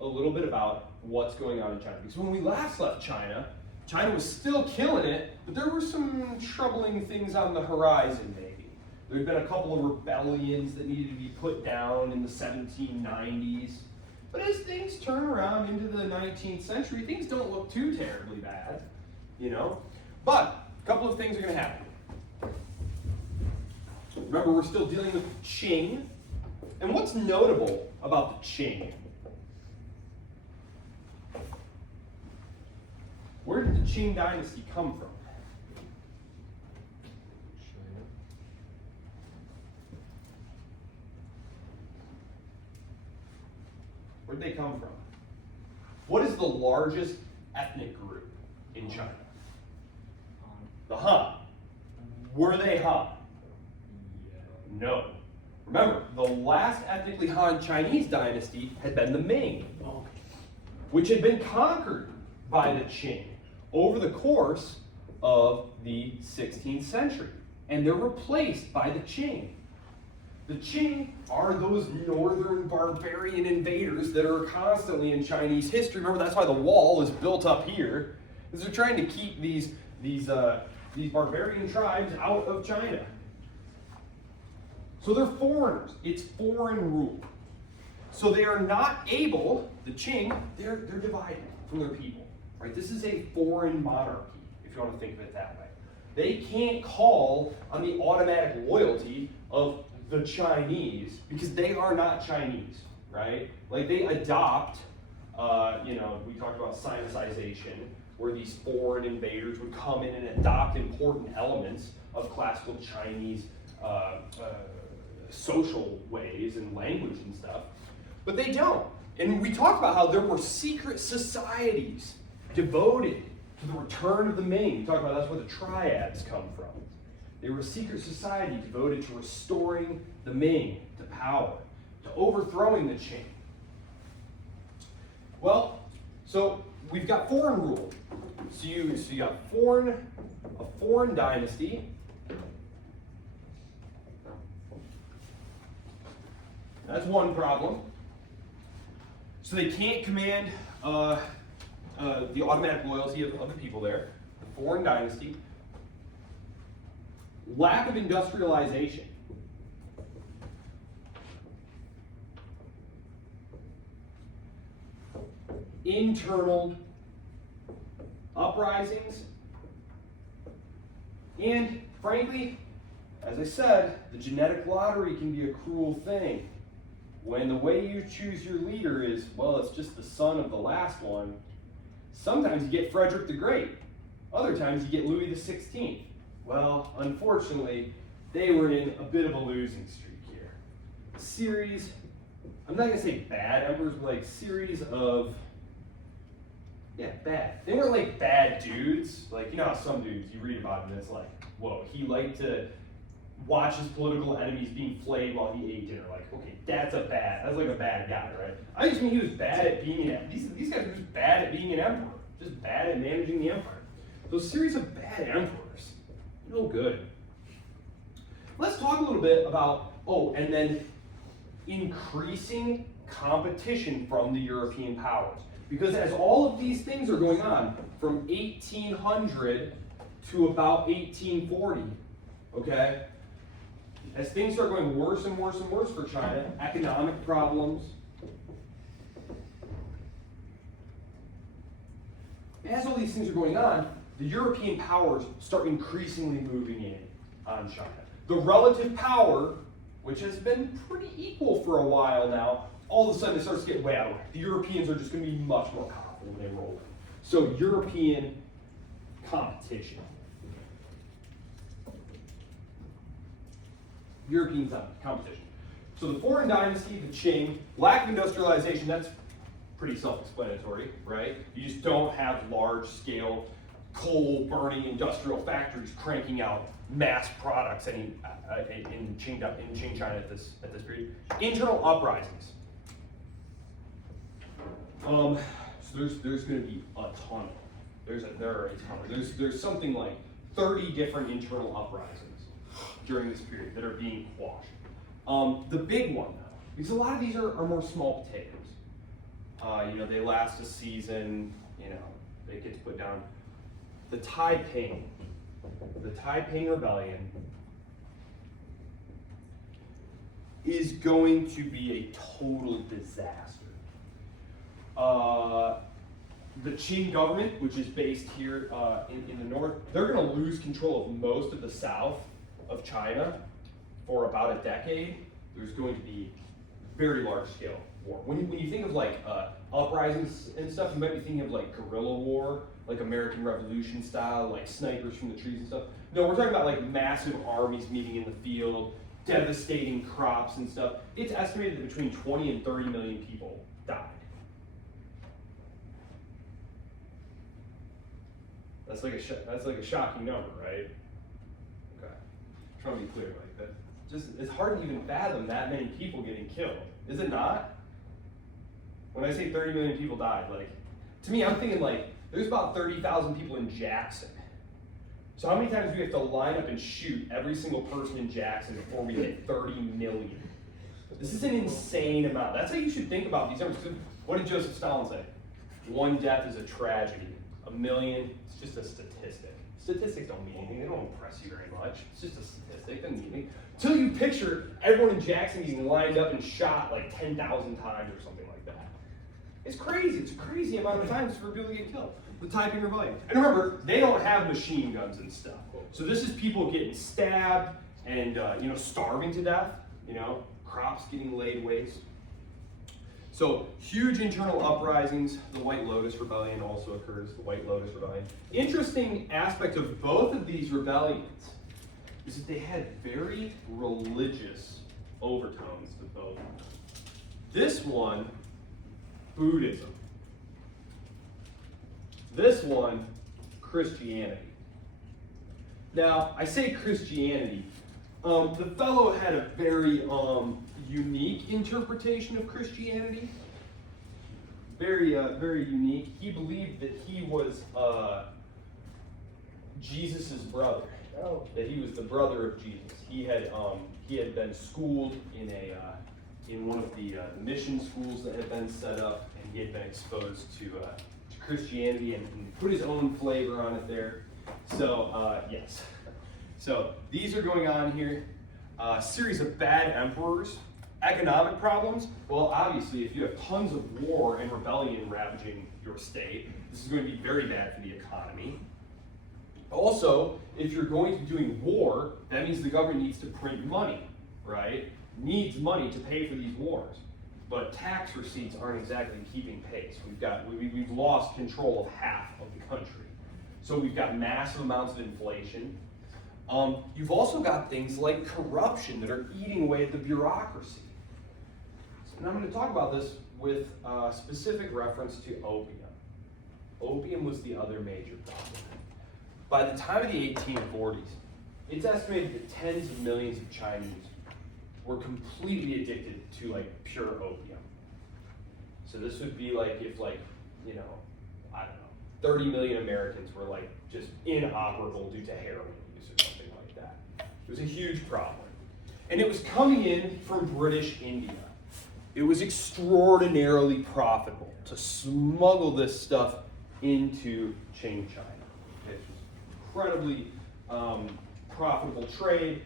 a little bit about what's going on in China. Because when we last left China, China was still killing it, but there were some troubling things on the horizon maybe. There had been a couple of rebellions that needed to be put down in the 1790s. But as things turn around into the 19th century, things don't look too terribly bad, you know? But a couple of things are going to happen. Remember, we're still dealing with Qing. And what's notable about the Qing? Where did the Qing dynasty come from? China. Where did they come from? What is the largest ethnic group in China? The Han. Were they Han? Yeah. No. Remember, the last ethnically Han Chinese dynasty had been the Ming, Oh. which had been conquered by the Qing over the course of the 16th century. And they're replaced by the Qing. The Qing are those northern barbarian invaders that are constantly in Chinese history. Remember, that's why the wall is built up here, is they're trying to keep these barbarian tribes out of China. So they're foreigners. It's foreign rule. So they are not able, the Qing, they're divided from their people. Right? This is a foreign monarchy, if you want to think of it that way. They can't call on the automatic loyalty of the Chinese because they are not Chinese, right? Like they adopt, we talked about Sinicization, where these foreign invaders would come in and adopt important elements of classical Chinese social ways and language and stuff, but they don't. And we talked about how there were secret societies devoted to the return of the Ming. We talked about that's where the triads come from. They were a secret society devoted to restoring the Ming to power, to overthrowing the Qing. Well, so we've got foreign rule. So you got a foreign dynasty. That's one problem. So they can't command the automatic loyalty of the people there. The foreign dynasty. Lack of industrialization. Internal uprisings. And frankly, as I said, the genetic lottery can be a cruel thing. When the way you choose your leader is, well, it's just the son of the last one, sometimes you get Frederick the Great. Other times you get Louis the 16th. Well, unfortunately, they were in a bit of a losing streak here. A series, I'm not going to say bad emperors, but like series of, bad. They weren't like bad dudes. Like, you know how some dudes, you read about them, it's like, whoa, he liked to watch his political enemies being flayed while he ate dinner. Like, okay, that's like a bad guy, right? I just mean he was bad at being these guys were just bad at being an emperor. Just bad at managing the empire. So a series of bad emperors. No good. Let's talk a little bit about, and then increasing competition from the European powers. Because as all of these things are going on, from 1800 to about 1840, okay? As things start going worse and worse and worse for China, economic problems. As all these things are going on, the European powers start increasingly moving in on China. The relative power, which has been pretty equal for a while now, all of a sudden it starts to get way out of whack. The Europeans are just going to be much more powerful when they roll in. So European competition. European competition. So the foreign dynasty, the Qing, lack of industrialization, that's pretty self-explanatory, right? You just don't have large-scale coal-burning industrial factories cranking out mass products in Qing China at this period. Internal uprisings. So there's going to be a ton. There's something like 30 different internal uprisings during this period that are being quashed. The big one, though, because a lot of these are more small potatoes. They last a season, they get to put down. The Taiping Rebellion is going to be a total disaster. The Qing government, which is based here in the north, they're going to lose control of most of the south of China for about a decade. There's going to be very large scale war. When you think of like uprisings and stuff, you might be thinking of like guerrilla war, like American Revolution style, like snipers from the trees and stuff. No, we're talking about like massive armies meeting in the field, devastating crops and stuff. It's estimated that between 20 and 30 million people died. That's like a shocking number, right? Okay, trying to be clear, like that. It's hard to even fathom that many people getting killed, is it not? When I say 30 million people died, like, to me, I'm thinking like, there's about 30,000 people in Jackson. So how many times do we have to line up and shoot every single person in Jackson before we hit 30 million? This is an insane amount. That's how you should think about these numbers. What did Joseph Stalin say? One death is a tragedy. A million, it's just a statistic. Statistics don't mean anything. They don't impress you very much. It's just a statistic. It doesn't mean anything. Until you picture everyone in Jackson getting lined up and shot like 10,000 times or something like that. It's crazy. It's a crazy amount of times for people to get killed. The Taiping Rebellion. And remember, they don't have machine guns and stuff. So this is people getting stabbed and starving to death. Crops getting laid waste. So huge internal uprisings. The White Lotus Rebellion also occurs. The White Lotus Rebellion. Interesting aspect of both of these rebellions is that they had very religious overtones to both of them. This one, Buddhism. This one, Christianity. Now, I say Christianity. The fellow had a very unique interpretation of Christianity. Very unique. He believed that he was Jesus' brother. Oh. That he was the brother of Jesus. He had been schooled in one of the mission schools that had been set up, and he had been exposed to Christianity and put his own flavor on it there. So yes. So these are going on here. Series of bad emperors. Economic problems. Well, obviously, if you have tons of war and rebellion ravaging your state, this is going to be very bad for the economy. Also, if you're going to be doing war, that means the government needs to print money, right? Needs money to pay for these wars. But tax receipts aren't exactly keeping pace. We've lost control of half of the country. So we've got massive amounts of inflation. You've also got things like corruption that are eating away at the bureaucracy. And I'm going to talk about this with specific reference to opium. Opium was the other major problem. By the time of the 1840s, it's estimated that tens of millions of Chinese were completely addicted to like pure opium. So this would be like if 30 million Americans were like just inoperable due to heroin use or something like that. It was a huge problem. And it was coming in from British India. It was extraordinarily profitable to smuggle this stuff into Qing China. It was incredibly profitable trade.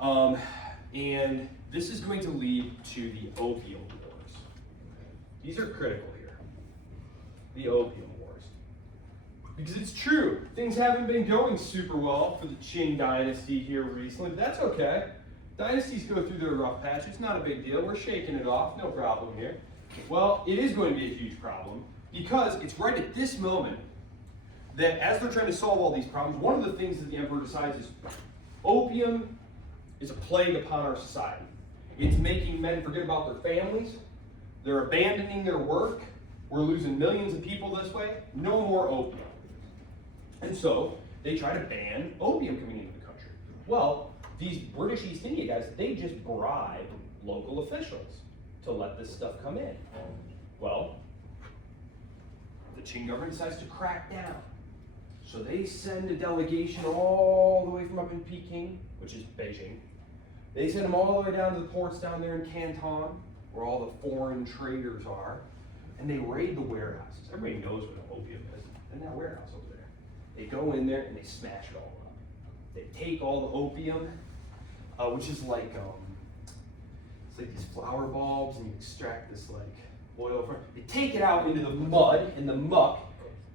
And this is going to lead to the Opium Wars. These are critical here. The Opium Wars. Because it's true, things haven't been going super well for the Qing dynasty here recently, but that's okay. Dynasties go through their rough patch. It's not a big deal. We're shaking it off. No problem here. Well, it is going to be a huge problem because it's right at this moment that as they're trying to solve all these problems, one of the things that the emperor decides is opium is a plague upon our society. It's making men forget about their families. They're abandoning their work. We're losing millions of people this way. No more opium. And so they try to ban opium coming into the country. Well, these British East India guys, they just bribe local officials to let this stuff come in. Well, the Qing government decides to crack down. So they send a delegation all the way from up in Peking, which is Beijing, They send them all the way down to the ports down there in Canton, where all the foreign traders are, and they raid the warehouses. Everybody knows what an opium is. In that warehouse over there. They go in there and they smash it all up. They take all the opium, which is like it's like these flower bulbs, and you extract this like oil from it. They take it out into the mud and the muck,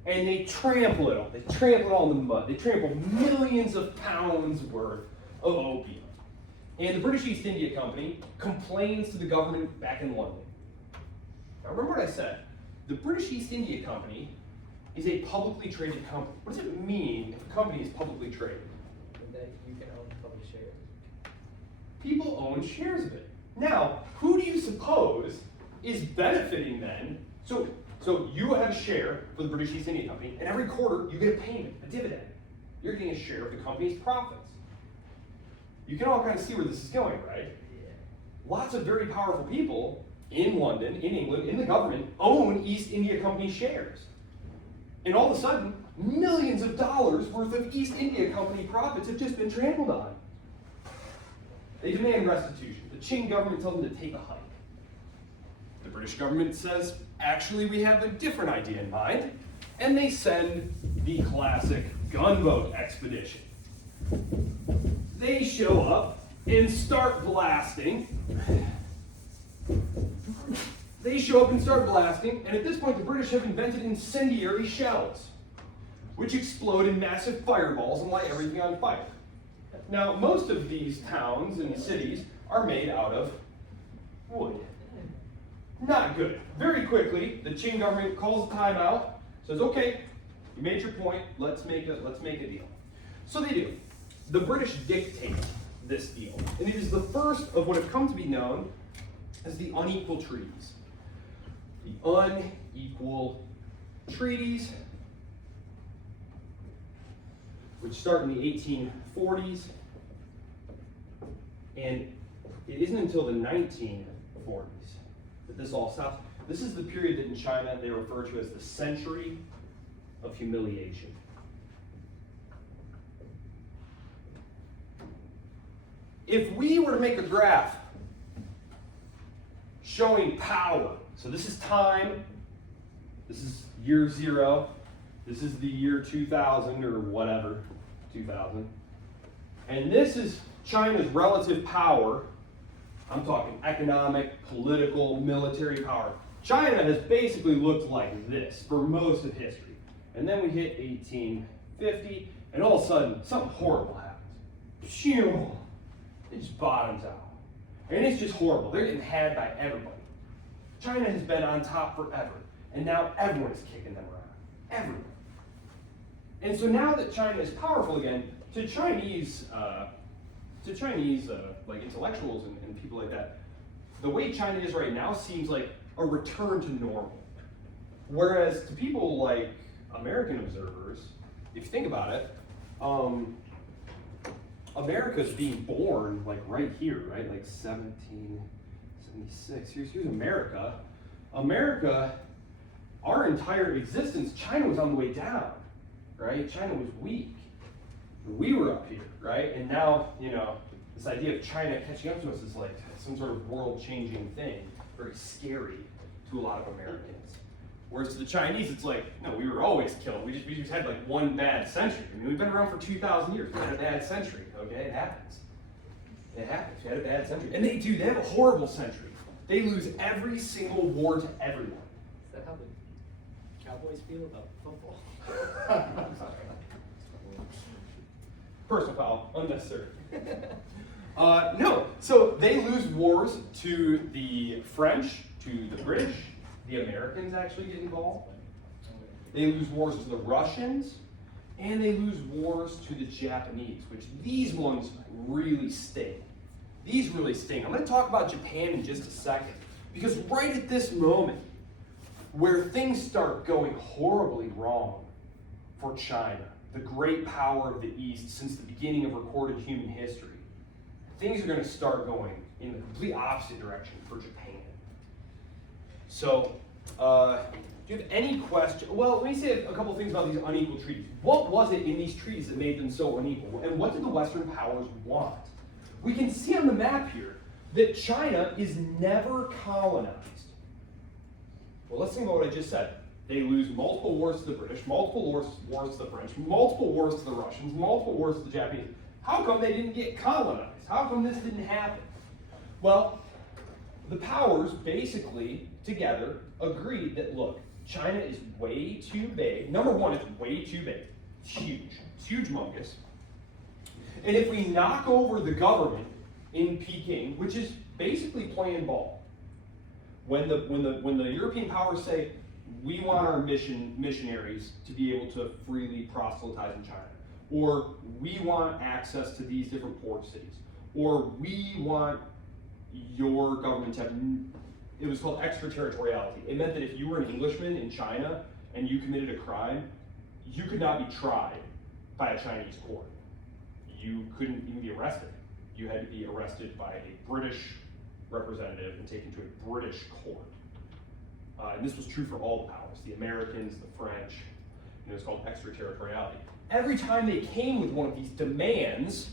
and they trample it all. They trample it all in the mud. They trample millions of pounds worth of opium. And the British East India Company complains to the government back in London. Now remember what I said. The British East India Company is a publicly traded company. What does it mean if a company is publicly traded? That you can own public shares. People own shares of it. Now, who do you suppose is benefiting then? So you have a share for the British East India Company, and every quarter you get a payment, a dividend. You're getting a share of the company's profits. You can all kind of see where this is going, right? Yeah. Lots of very powerful people in London, in England, in the government, own East India Company shares. And all of a sudden, millions of dollars worth of East India Company profits have just been trampled on. They demand restitution. The Qing government tells them to take a hike. The British government says, actually, we have a different idea in mind. And they send the classic gunboat expedition. They show up and start blasting. And at this point the British have invented incendiary shells, which explode in massive fireballs and light everything on fire. Now, most of these towns and cities are made out of wood. Not good. Very quickly, the Qing government calls a timeout, says, okay, you made your point, let's make a deal. So they do. The British dictate this deal, and it is the first of what have come to be known as the unequal treaties. The unequal treaties, which start in the 1840s, and it isn't until the 1940s that this all stops. This is the period that in China they refer to as the century of humiliation. If we were to make a graph showing power, so this is time, this is year 0, this is the year 2000 or whatever, 2000, and this is China's relative power. I'm talking economic, political, military power. China has basically looked like this for most of history. And then we hit 1850, and all of a sudden, something horrible happens. Phew! It just bottoms out. And it's just horrible. They're getting had by everybody. China has been on top forever, and now everyone's kicking them around. Everyone. And so now that China is powerful again, to Chinese like intellectuals and people like that, the way China is right now seems like a return to normal. Whereas to people like American observers, if you think about it, America's being born like right here, right? Like 1776. Here's America. America, our entire existence, China was on the way down, right? China was weak. We were up here, right? And now, this idea of China catching up to us is like some sort of world-changing thing, very scary to a lot of Americans. Whereas to the Chinese, it's like, no, we were always killed. We just had like one bad century. I mean, we've been around for 2,000 years. We had a bad century, okay? It happens. It happens. We had a bad century. And they have a horrible century. They lose every single war to everyone. Is that how the Cowboys feel about football? Personal foul, unnecessary. No, so they lose wars to the French, to the British. The Americans actually get involved. They lose wars to the Russians, and they lose wars to the Japanese, which these ones really sting. These really sting. I'm going to talk about Japan in just a second, because right at this moment, where things start going horribly wrong for China, the great power of the East since the beginning of recorded human history, things are going to start going in the complete opposite direction for Japan. So, do you have any question? Well, let me say a couple things about these unequal treaties. What was it in these treaties that made them so unequal? And what did the Western powers want? we can see on the map here that China is never colonized. Well, let's think about what I just said. They lose multiple wars to the British, multiple wars to the French, multiple wars to the Russians, multiple wars to the Japanese. How come they didn't get colonized? How come this didn't happen? Well, the powers basically together agreed that, look, China is way too big. Number one, it's way too big. It's huge. It's humongous. And if we knock over the government in Peking, which is basically playing ball, when the European powers say, we want our missionaries to be able to freely proselytize in China, or we want access to these different port cities, or we want your government to have, it was called extraterritoriality. It meant that if you were an Englishman in China and you committed a crime, you could not be tried by a Chinese court. You couldn't even be arrested. You had to be arrested by a British representative and taken to a British court. And this was true for all the powers, the Americans, the French, and it was called extraterritoriality. Every time they came with one of these demands,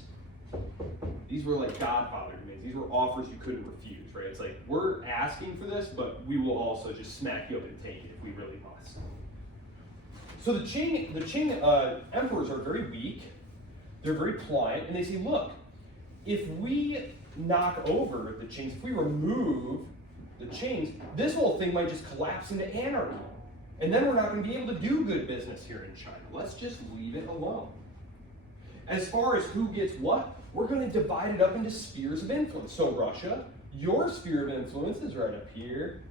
these were like Godfather demands. These were offers you couldn't refuse, right? It's like, we're asking for this, but we will also just smack you up and take it if we really must. So the Qing emperors are very weak. They're very pliant, and they say, look, if we knock over the Qings, if we remove the Qings, this whole thing might just collapse into anarchy. And then we're not going to be able to do good business here in China. Let's just leave it alone. As far as who gets what, we're going to divide it up into spheres of influence. So Russia, your sphere of influence is right up here.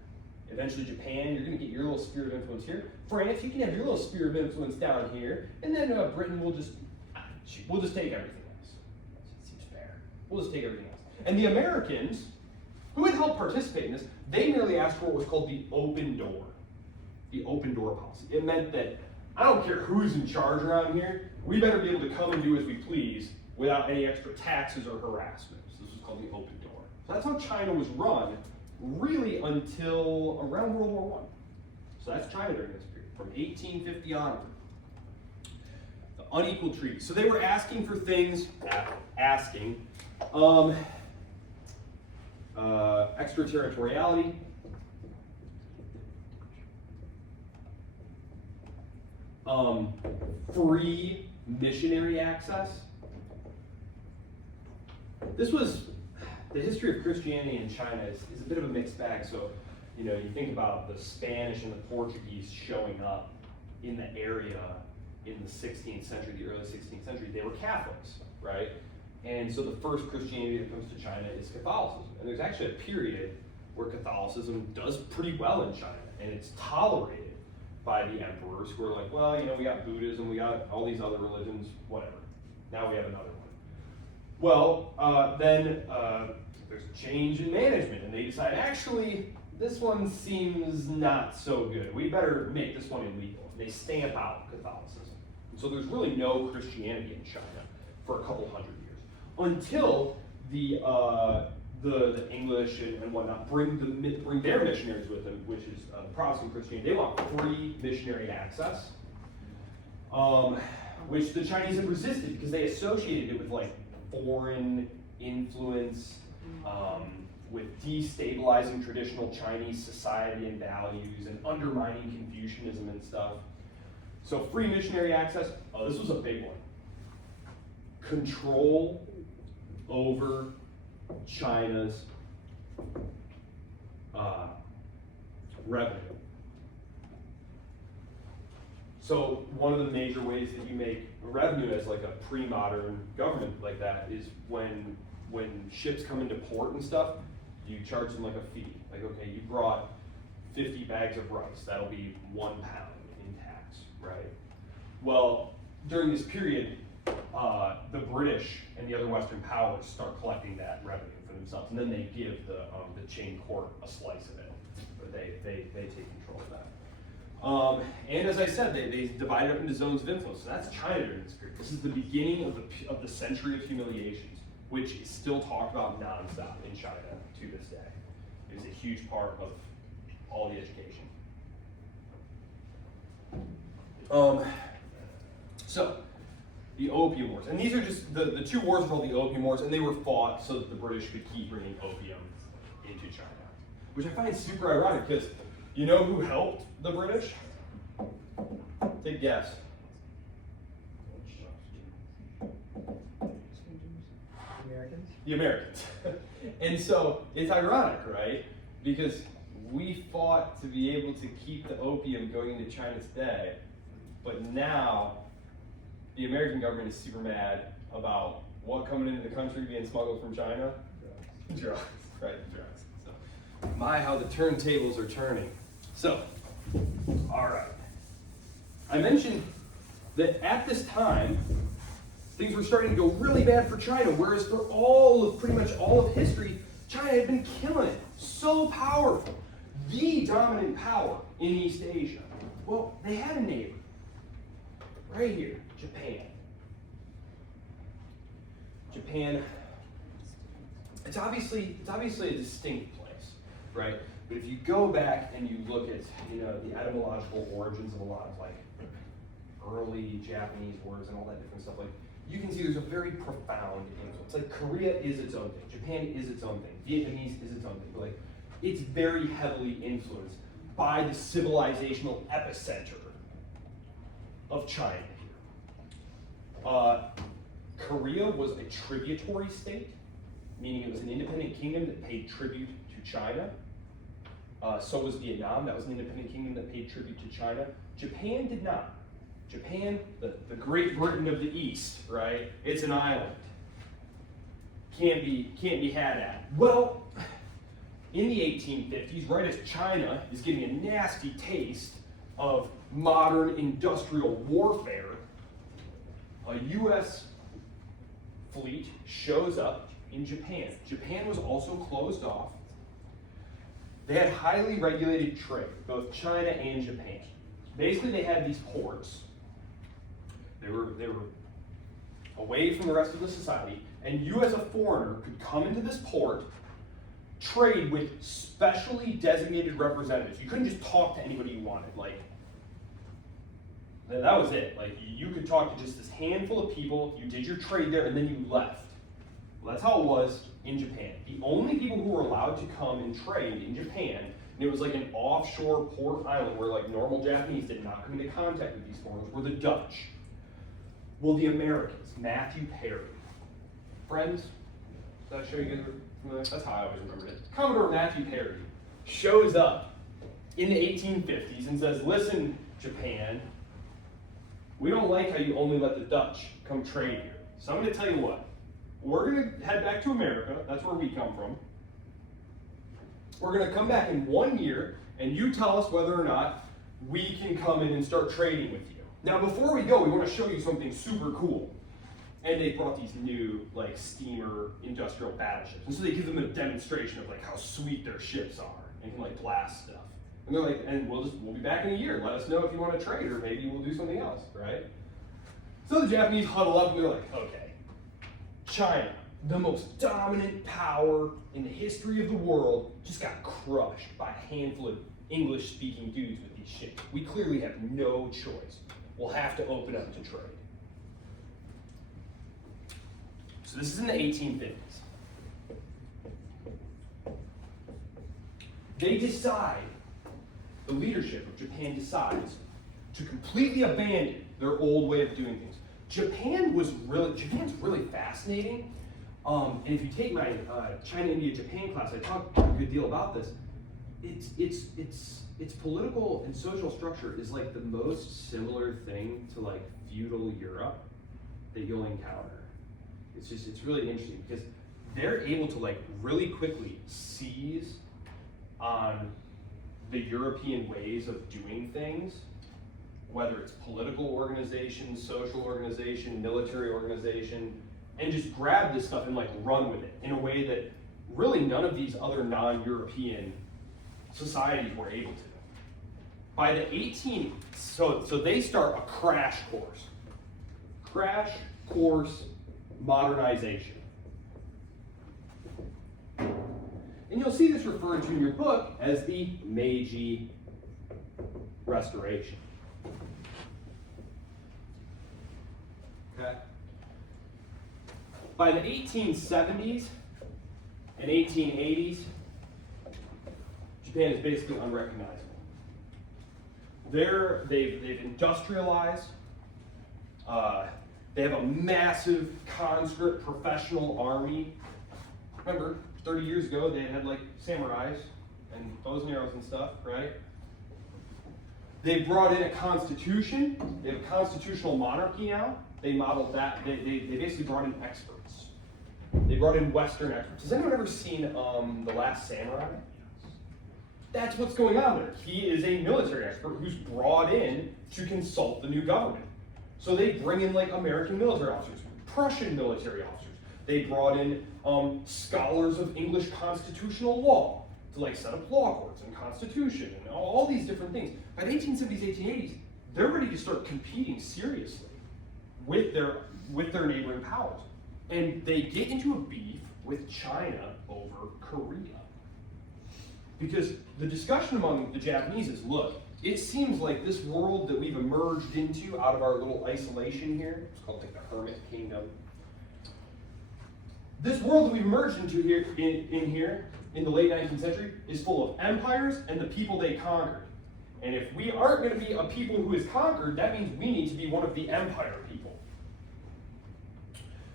Eventually Japan, you're going to get your little sphere of influence here. France, you can have your little sphere of influence down here. And then Britain will just take everything else. It seems fair. We'll just take everything else. And the Americans, who had helped participate in this, they merely asked for what was called the open door. The open door policy. It meant that I don't care who's in charge around here, we better be able to come and do as we please without any extra taxes or harassment. So this was called the open door. So that's how China was run really until around World War I. So that's China during this period, from 1850 onward. The unequal treaties. So they were asking for things, extraterritoriality, free missionary access. This was, the history of Christianity in China is a bit of a mixed bag. So, you think about the Spanish and the Portuguese showing up in the area in the 16th century, the early 16th century. They were Catholics, right? And so the first Christianity that comes to China is Catholicism. And there's actually a period where Catholicism does pretty well in China, and it's tolerated by the emperors who are like, well, we got Buddhism, we got all these other religions, whatever. Now we have another one. Well, then there's a change in management, and they decide, actually, this one seems not so good. We better make this one illegal. And they stamp out Catholicism. And so there's really no Christianity in China for a couple hundred years, until the English and whatnot bring their missionaries with them, which is Protestant Christianity. They want free missionary access, which the Chinese have resisted because they associated it with like foreign influence, with destabilizing traditional Chinese society and values and undermining Confucianism and stuff. So free missionary access, this was a big one. Control over China's revenue. So one of the major ways that you make revenue as like a pre-modern government like that is when ships come into port and stuff, you charge them like a fee. Like, okay, you brought 50 bags of rice, that'll be £1 in tax, right? Well, during this period, the British and the other Western powers start collecting that revenue for themselves, and then they give the Qing court a slice of it. But they take control of that. And as I said, they divide it up into zones of influence. So that's China during this period. This is the beginning of the century of humiliations, which is still talked about nonstop in China to this day. It is a huge part of all the education. So The Opium Wars. And these are just, the two wars are called the Opium Wars, and they were fought so that the British could keep bringing opium into China. Which I find super ironic, because you know who helped the British? Take a guess. Americans? The Americans. And so it's ironic, right? Because we fought to be able to keep the opium going into China today, but now the American government is super mad about what coming into the country being smuggled from China? Drugs, right? Drugs. So, my, how the turntables are turning. So, all right. I mentioned that at this time, things were starting to go really bad for China, whereas for pretty much all of history, China had been killing it. So powerful. The dominant power in East Asia. Well, they had a neighbor. Right here, Japan. Japan, it's obviously a distinct place, right? But if you go back and you look at, the etymological origins of a lot of like early Japanese words and all that different stuff, like you can see there's a very profound influence. Like Korea is its own thing, Japan is its own thing, Vietnamese is its own thing. But like it's very heavily influenced by the civilizational epicenter of China here. Korea was a tributary state, meaning it was an independent kingdom that paid tribute to China. So was Vietnam, that was an independent kingdom that paid tribute to China. Japan did not. Japan, the Great Britain of the East, right? It's an island. Can't be had at. Well, in the 1850s, right as China is getting a nasty taste of modern industrial warfare, a U.S. fleet shows up in Japan. Japan was also closed off. They had highly regulated trade, both China and Japan. Basically, they had these ports. They were away from the rest of the society, and you as a foreigner could come into this port, trade with specially designated representatives. You couldn't just talk to anybody you wanted. Like, that was it. Like, you could talk to just this handful of people, you did your trade there, and then you left. Well, that's how it was in Japan. The only people who were allowed to come and trade in Japan, and it was like an offshore port island where like normal Japanese did not come into contact with these foreigners, were the Dutch. Well, the Americans, Matthew Perry. Friends, did I show you guys? That's how I always remembered it. Commodore Matthew Perry shows up in the 1850s and says, listen, Japan, we don't like how you only let the Dutch come trade here. So I'm going to tell you what. We're going to head back to America. That's where we come from. We're going to come back in 1 year, and you tell us whether or not we can come in and start trading with you. Now, before we go, we want to show you something super cool. And they brought these new, like, steamer industrial battleships. And so they give them a demonstration of, like, how sweet their ships are and can, like, blast stuff. And they're like, and we'll be back in a year. Let us know if you want to trade, or maybe we'll do something else, right? So the Japanese huddle up and they're like, okay, China, the most dominant power in the history of the world, just got crushed by a handful of English-speaking dudes with these ships. We clearly have no choice. We'll have to open up to trade. So this is in the 1850s. They decide, the leadership of Japan decides to completely abandon their old way of doing things. Japan's really fascinating. And if you take my China, India, Japan class, I talk a good deal about this. Its political and social structure is like the most similar thing to like feudal Europe that you'll encounter. It's really interesting because they're able to like really quickly seize on the European ways of doing things, whether it's political organization, social organization, military organization, and just grab this stuff and like run with it in a way that really none of these other non-European societies were able to. By the so they start a crash course modernization. And you'll see this referred to in your book as the Meiji Restoration. Okay? By the 1870s and 1880s, Japan is basically unrecognizable. They've industrialized. They have a massive conscript professional army. Remember, 30 years ago, they had like samurais and bows and arrows and stuff, right? They brought in a constitution. They have a constitutional monarchy now. They modeled that. They basically brought in experts. They brought in Western experts. Has anyone ever seen The Last Samurai? That's what's going on there. He is a military expert who's brought in to consult the new government. So they bring in like American military officers, Prussian military officers. They brought in scholars of English constitutional law to like set up law courts and constitution and all these different things. By the 1870s, 1880s, they're ready to start competing seriously with their neighboring powers. And they get into a beef with China over Korea. Because the discussion among the Japanese is, look, it seems like this world that we've emerged into out of our little isolation here, it's called like the Hermit Kingdom. This world that we've emerged into here in the late 19th century is full of empires and the people they conquered. And if we aren't going to be a people who is conquered, that means we need to be one of the empire people.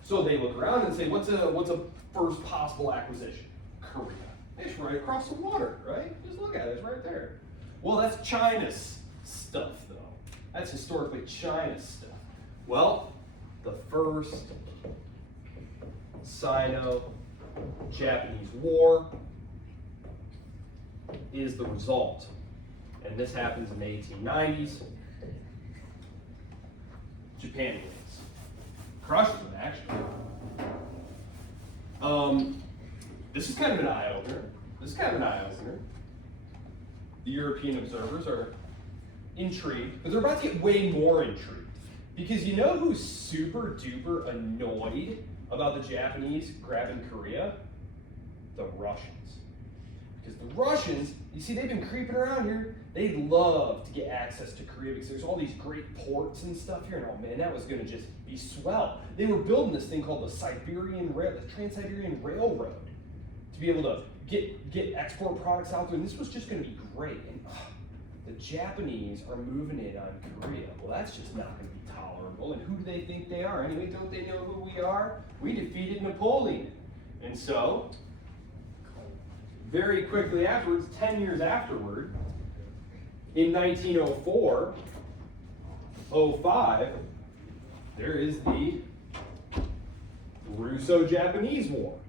So they look around and say, what's a first possible acquisition? Korea. It's right across the water, right? Just look at it, it's right there. Well, that's China's stuff, though. That's historically China's stuff. Well, the first Sino-Japanese War is the result. And this happens in the 1890s. Japan wins. Crushes them, actually. This is kind of an eye-opener. The European observers are intrigued, but they're about to get way more intrigued. Because you know who's super duper annoyed about the Japanese grabbing Korea? The Russians. Because the Russians, you see, they've been creeping around here. They'd love to get access to Korea because there's all these great ports and stuff here. And oh man, that was going to just be swell. They were building this thing called the Trans-Siberian Railroad to be able to get export products out there. And this was just going to be great. And the Japanese are moving in on Korea. Well, that's just not going to be tolerable. And who do they think they are? Anyway, don't they know who we are? We defeated Napoleon. And so, very quickly afterwards, 10 years afterward, in 1904, 05, there is the Russo-Japanese War,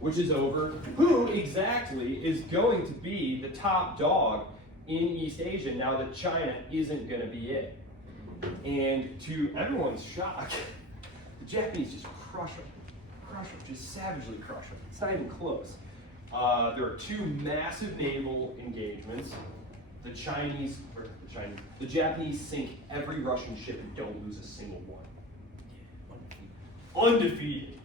which is over who exactly is going to be the top dog in East Asia now that China isn't going to be it. And to everyone's shock, the Japanese just crush them, just savagely crush them. It's not even close. There are two massive naval engagements. The Japanese sink every Russian ship and don't lose a single one. Undefeated.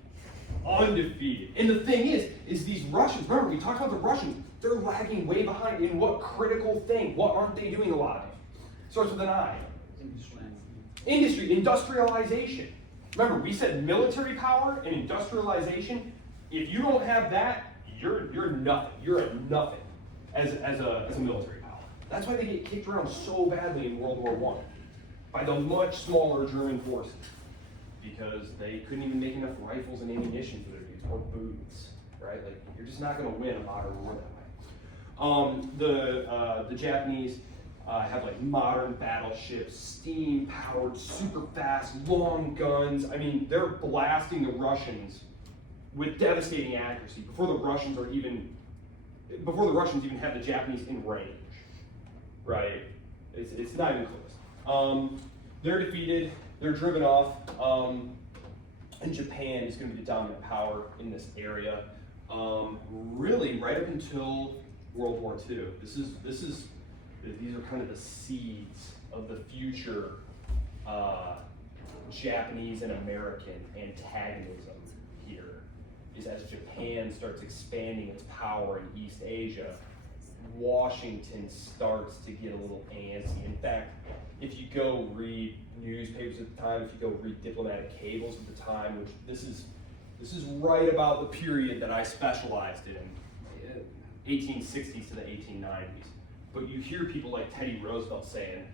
And the thing is these Russians, remember we talked about the Russians, they're lagging way behind in what critical thing? What aren't they doing a lot of? Starts with an I. Industrialization. Remember, we said military power and industrialization. If you don't have that, you're nothing. You're a nothing as a military power. That's why they get kicked around so badly in World War I by the much smaller German forces, because they couldn't even make enough rifles and ammunition for their dudes, or boots, right? Like, you're just not going to win a modern war that way. The Japanese have like modern battleships, steam-powered, super fast, long guns. I mean, they're blasting the Russians with devastating accuracy before the Russians even have the Japanese in range, right? It's not even close. They're defeated. They're driven off. And Japan is going to be the dominant power in this area, really right up until World War II. These are kind of the seeds of the future Japanese and American antagonism here. Is as Japan starts expanding its power in East Asia, Washington starts to get a little antsy. In fact, if you go read newspapers at the time, if you go read diplomatic cables at the time, which this is right about the period that I specialized in, 1860s to the 1890s. But you hear people like Teddy Roosevelt saying,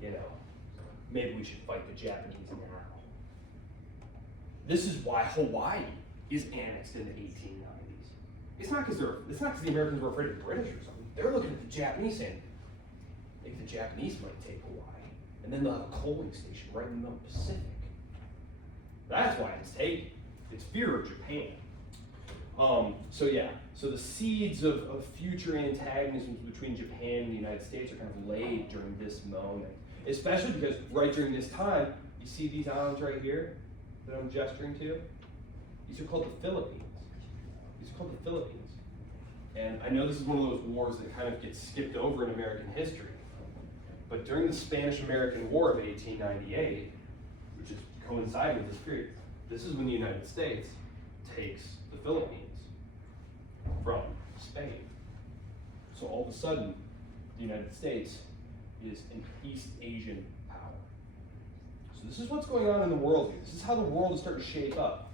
you know, maybe we should fight the Japanese now. This is why Hawaii is annexed in the 1890s. It's not because the Americans were afraid of the British or something. They're looking at the Japanese saying, maybe the Japanese might take Hawaii, and then they'll have a coaling station right in the middle of the Pacific. That's why it's taken. It's fear of Japan. So the seeds of future antagonisms between Japan and the United States are kind of laid during this moment. Especially because right during this time, you see these islands right here that I'm gesturing to? These are called the Philippines. These are called the Philippines. And I know this is one of those wars that kind of gets skipped over in American history. But during the Spanish-American War of 1898, which is coinciding with this period, this is when the United States takes the Philippines from Spain. So all of a sudden, the United States is an East Asian power. So this is what's going on in the world here. This is how the world is starting to shape up.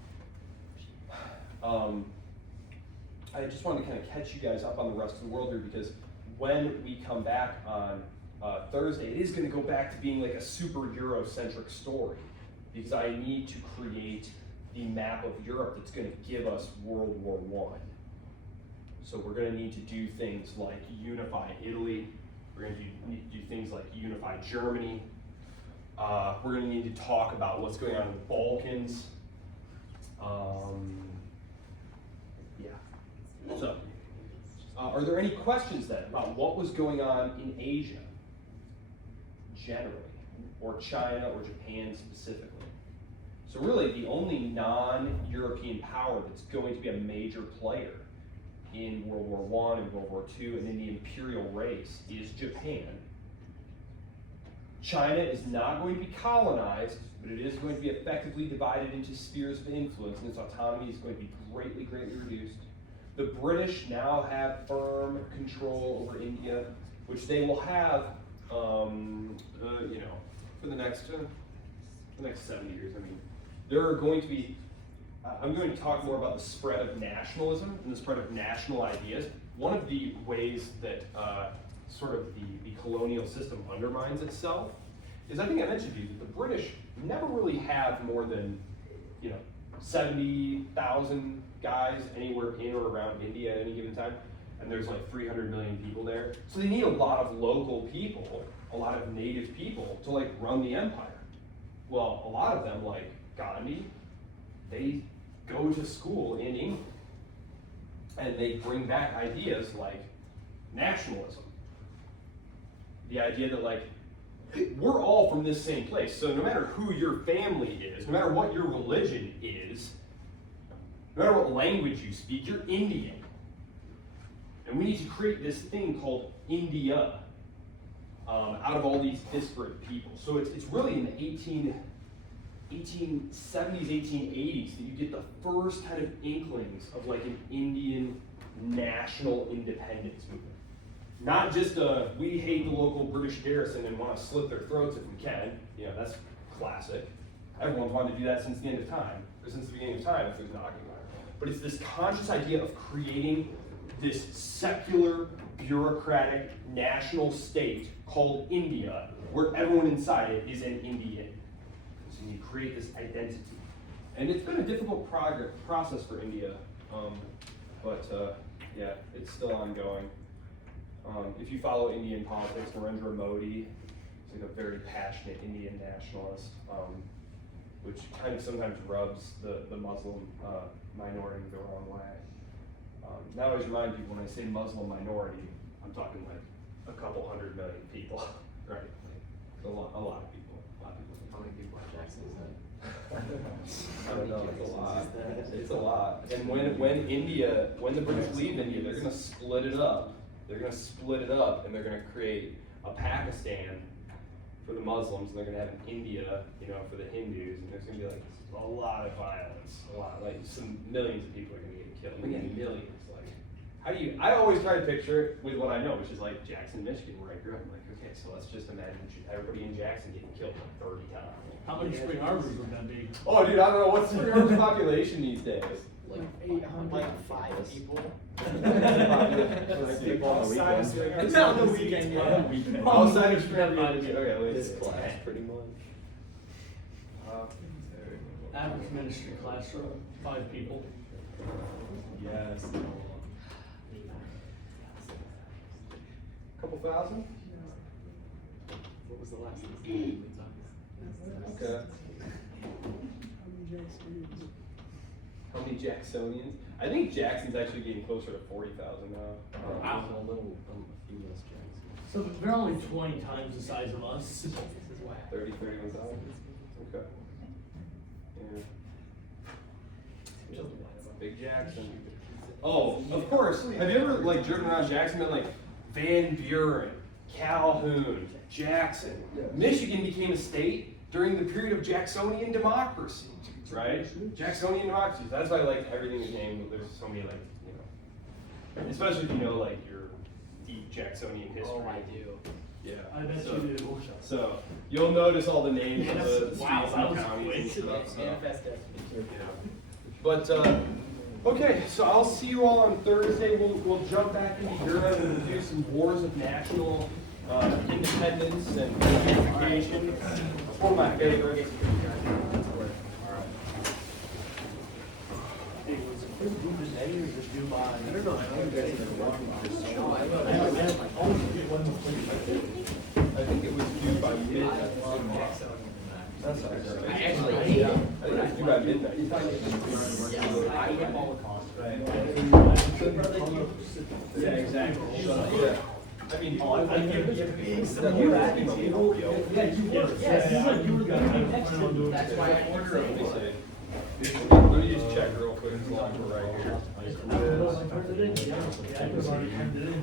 I just wanted to kind of catch you guys up on the rest of the world here, because when we come back on Thursday, it is going to go back to being like a super Eurocentric story, because I need to create the map of Europe that's going to give us World War I. So we're going to need to do things like unify Italy. We're going to need to do things like unify Germany. We're going to need to talk about what's going on in the Balkans. So, are there any questions then about what was going on in Asia generally, or China or Japan specifically? So really, the only non-European power that's going to be a major player in World War I and World War II and in the imperial race is Japan. China is not going to be colonized, but it is going to be effectively divided into spheres of influence, and its autonomy is going to be greatly, greatly reduced. The British now have firm control over India, which they will have, for the next 70 years. I mean, there are going to be, I'm going to talk more about the spread of nationalism and the spread of national ideas. One of the ways that sort of the colonial system undermines itself is, I think I mentioned to you, that the British never really have more than, 70,000 guys anywhere in or around India at any given time, and there's like 300 million people there. So they need a lot of local people, a lot of native people to like run the empire. Well, a lot of them, like Gandhi, they go to school in England, and they bring back ideas like nationalism. The idea that like, we're all from this same place, so no matter who your family is, no matter what your religion is, no matter what language you speak, you're Indian. And we need to create this thing called India out of all these disparate people. So it's really in the 1870s, 1880s that you get the first kind of inklings of like an Indian national independence movement. Not just we hate the local British garrison and want to slit their throats if we can. That's classic. Everyone's wanted to do that since the end of time, or since the beginning of time, if there's an occupier. But it's this conscious idea of creating this secular, bureaucratic, national state called India, where everyone inside it is an Indian. So you create this identity. And it's been a difficult process for India, but it's still ongoing. If you follow Indian politics, Narendra Modi is like a very passionate Indian nationalist, which kind of sometimes rubs the Muslim minority the wrong way. Now I always remind people when I say Muslim minority, I'm talking like a couple 100 million people, right? Like a lot of people. How many people have Jackson is that? I don't know, it's a lot. It's a lot. And when the British leave India, they're gonna split it up. They're going to split it up, and they're going to create a Pakistan for the Muslims, and they're going to have an India, for the Hindus, and there's going to be like a lot of violence, like some millions of people are going to get killed. Again, millions. Like, I always try to picture it with what I know, which is like Jackson, Michigan, where I grew up. I'm like, okay, so let's just imagine everybody in Jackson getting killed like 30 times. How many Spring Arbors would that be? Oh, dude, I don't know what's the population these days. Like 805 people. Outside of Spring Arbor. Not on the weekend, yeah. Outside of Spring Arbor. Okay, wait. This class, pretty much. Average ministry class for 5 people. Yes. Couple thousand? What was the last one? Okay. How many Jacksonians? I think Jackson's actually getting closer to 40,000 now. Wow. A few less Jackson. So they're only 20 times the size of us. 30, 31,000? Okay. Yeah. Big Jackson. Oh, of course. Have you ever like driven around Jackson and like Van Buren, Calhoun, Jackson? Michigan became a state during the period of Jacksonian democracy, right? Jacksonian democracy. That's why like everything is named. There's so many like especially if you know like your deep Jacksonian history. Oh, I do. Yeah. I bet so, you do. So you'll notice all the names of the streets Wow, and that was counties and stuff. So. Manifest destiny. But okay, so I'll see you all on Thursday. We'll jump back into Europe and do some wars of national independence and unification. One of my favorites. Hey, was it due today or just due by? I don't know how you guys are walking this show. I think it was due by midnight. That's not right. I actually I hate it. think it was due by midnight. I hate Holocaust. Yeah, exactly. Yeah. I mean, I give some you were asking about Leo. Yeah, you were. Yes, Yeah, you were gonna be next to Let me That's why I ordered it. see. Let me just check real quick as long as we're right here.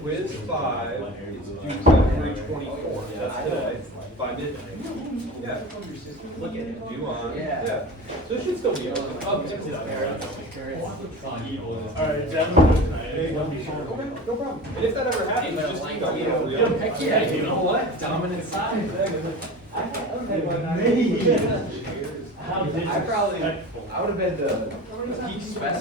Quiz 5 is due February 24th. That's today, by midnight. Yeah. Look at it. Due on. Yeah. So it should still be open. Alright, that was good tonight. Okay, no problem. And if that ever happens, just email me. Heck yeah, you know what? Dominant side. How I probably, disrespectful. I would have been the peak specimen.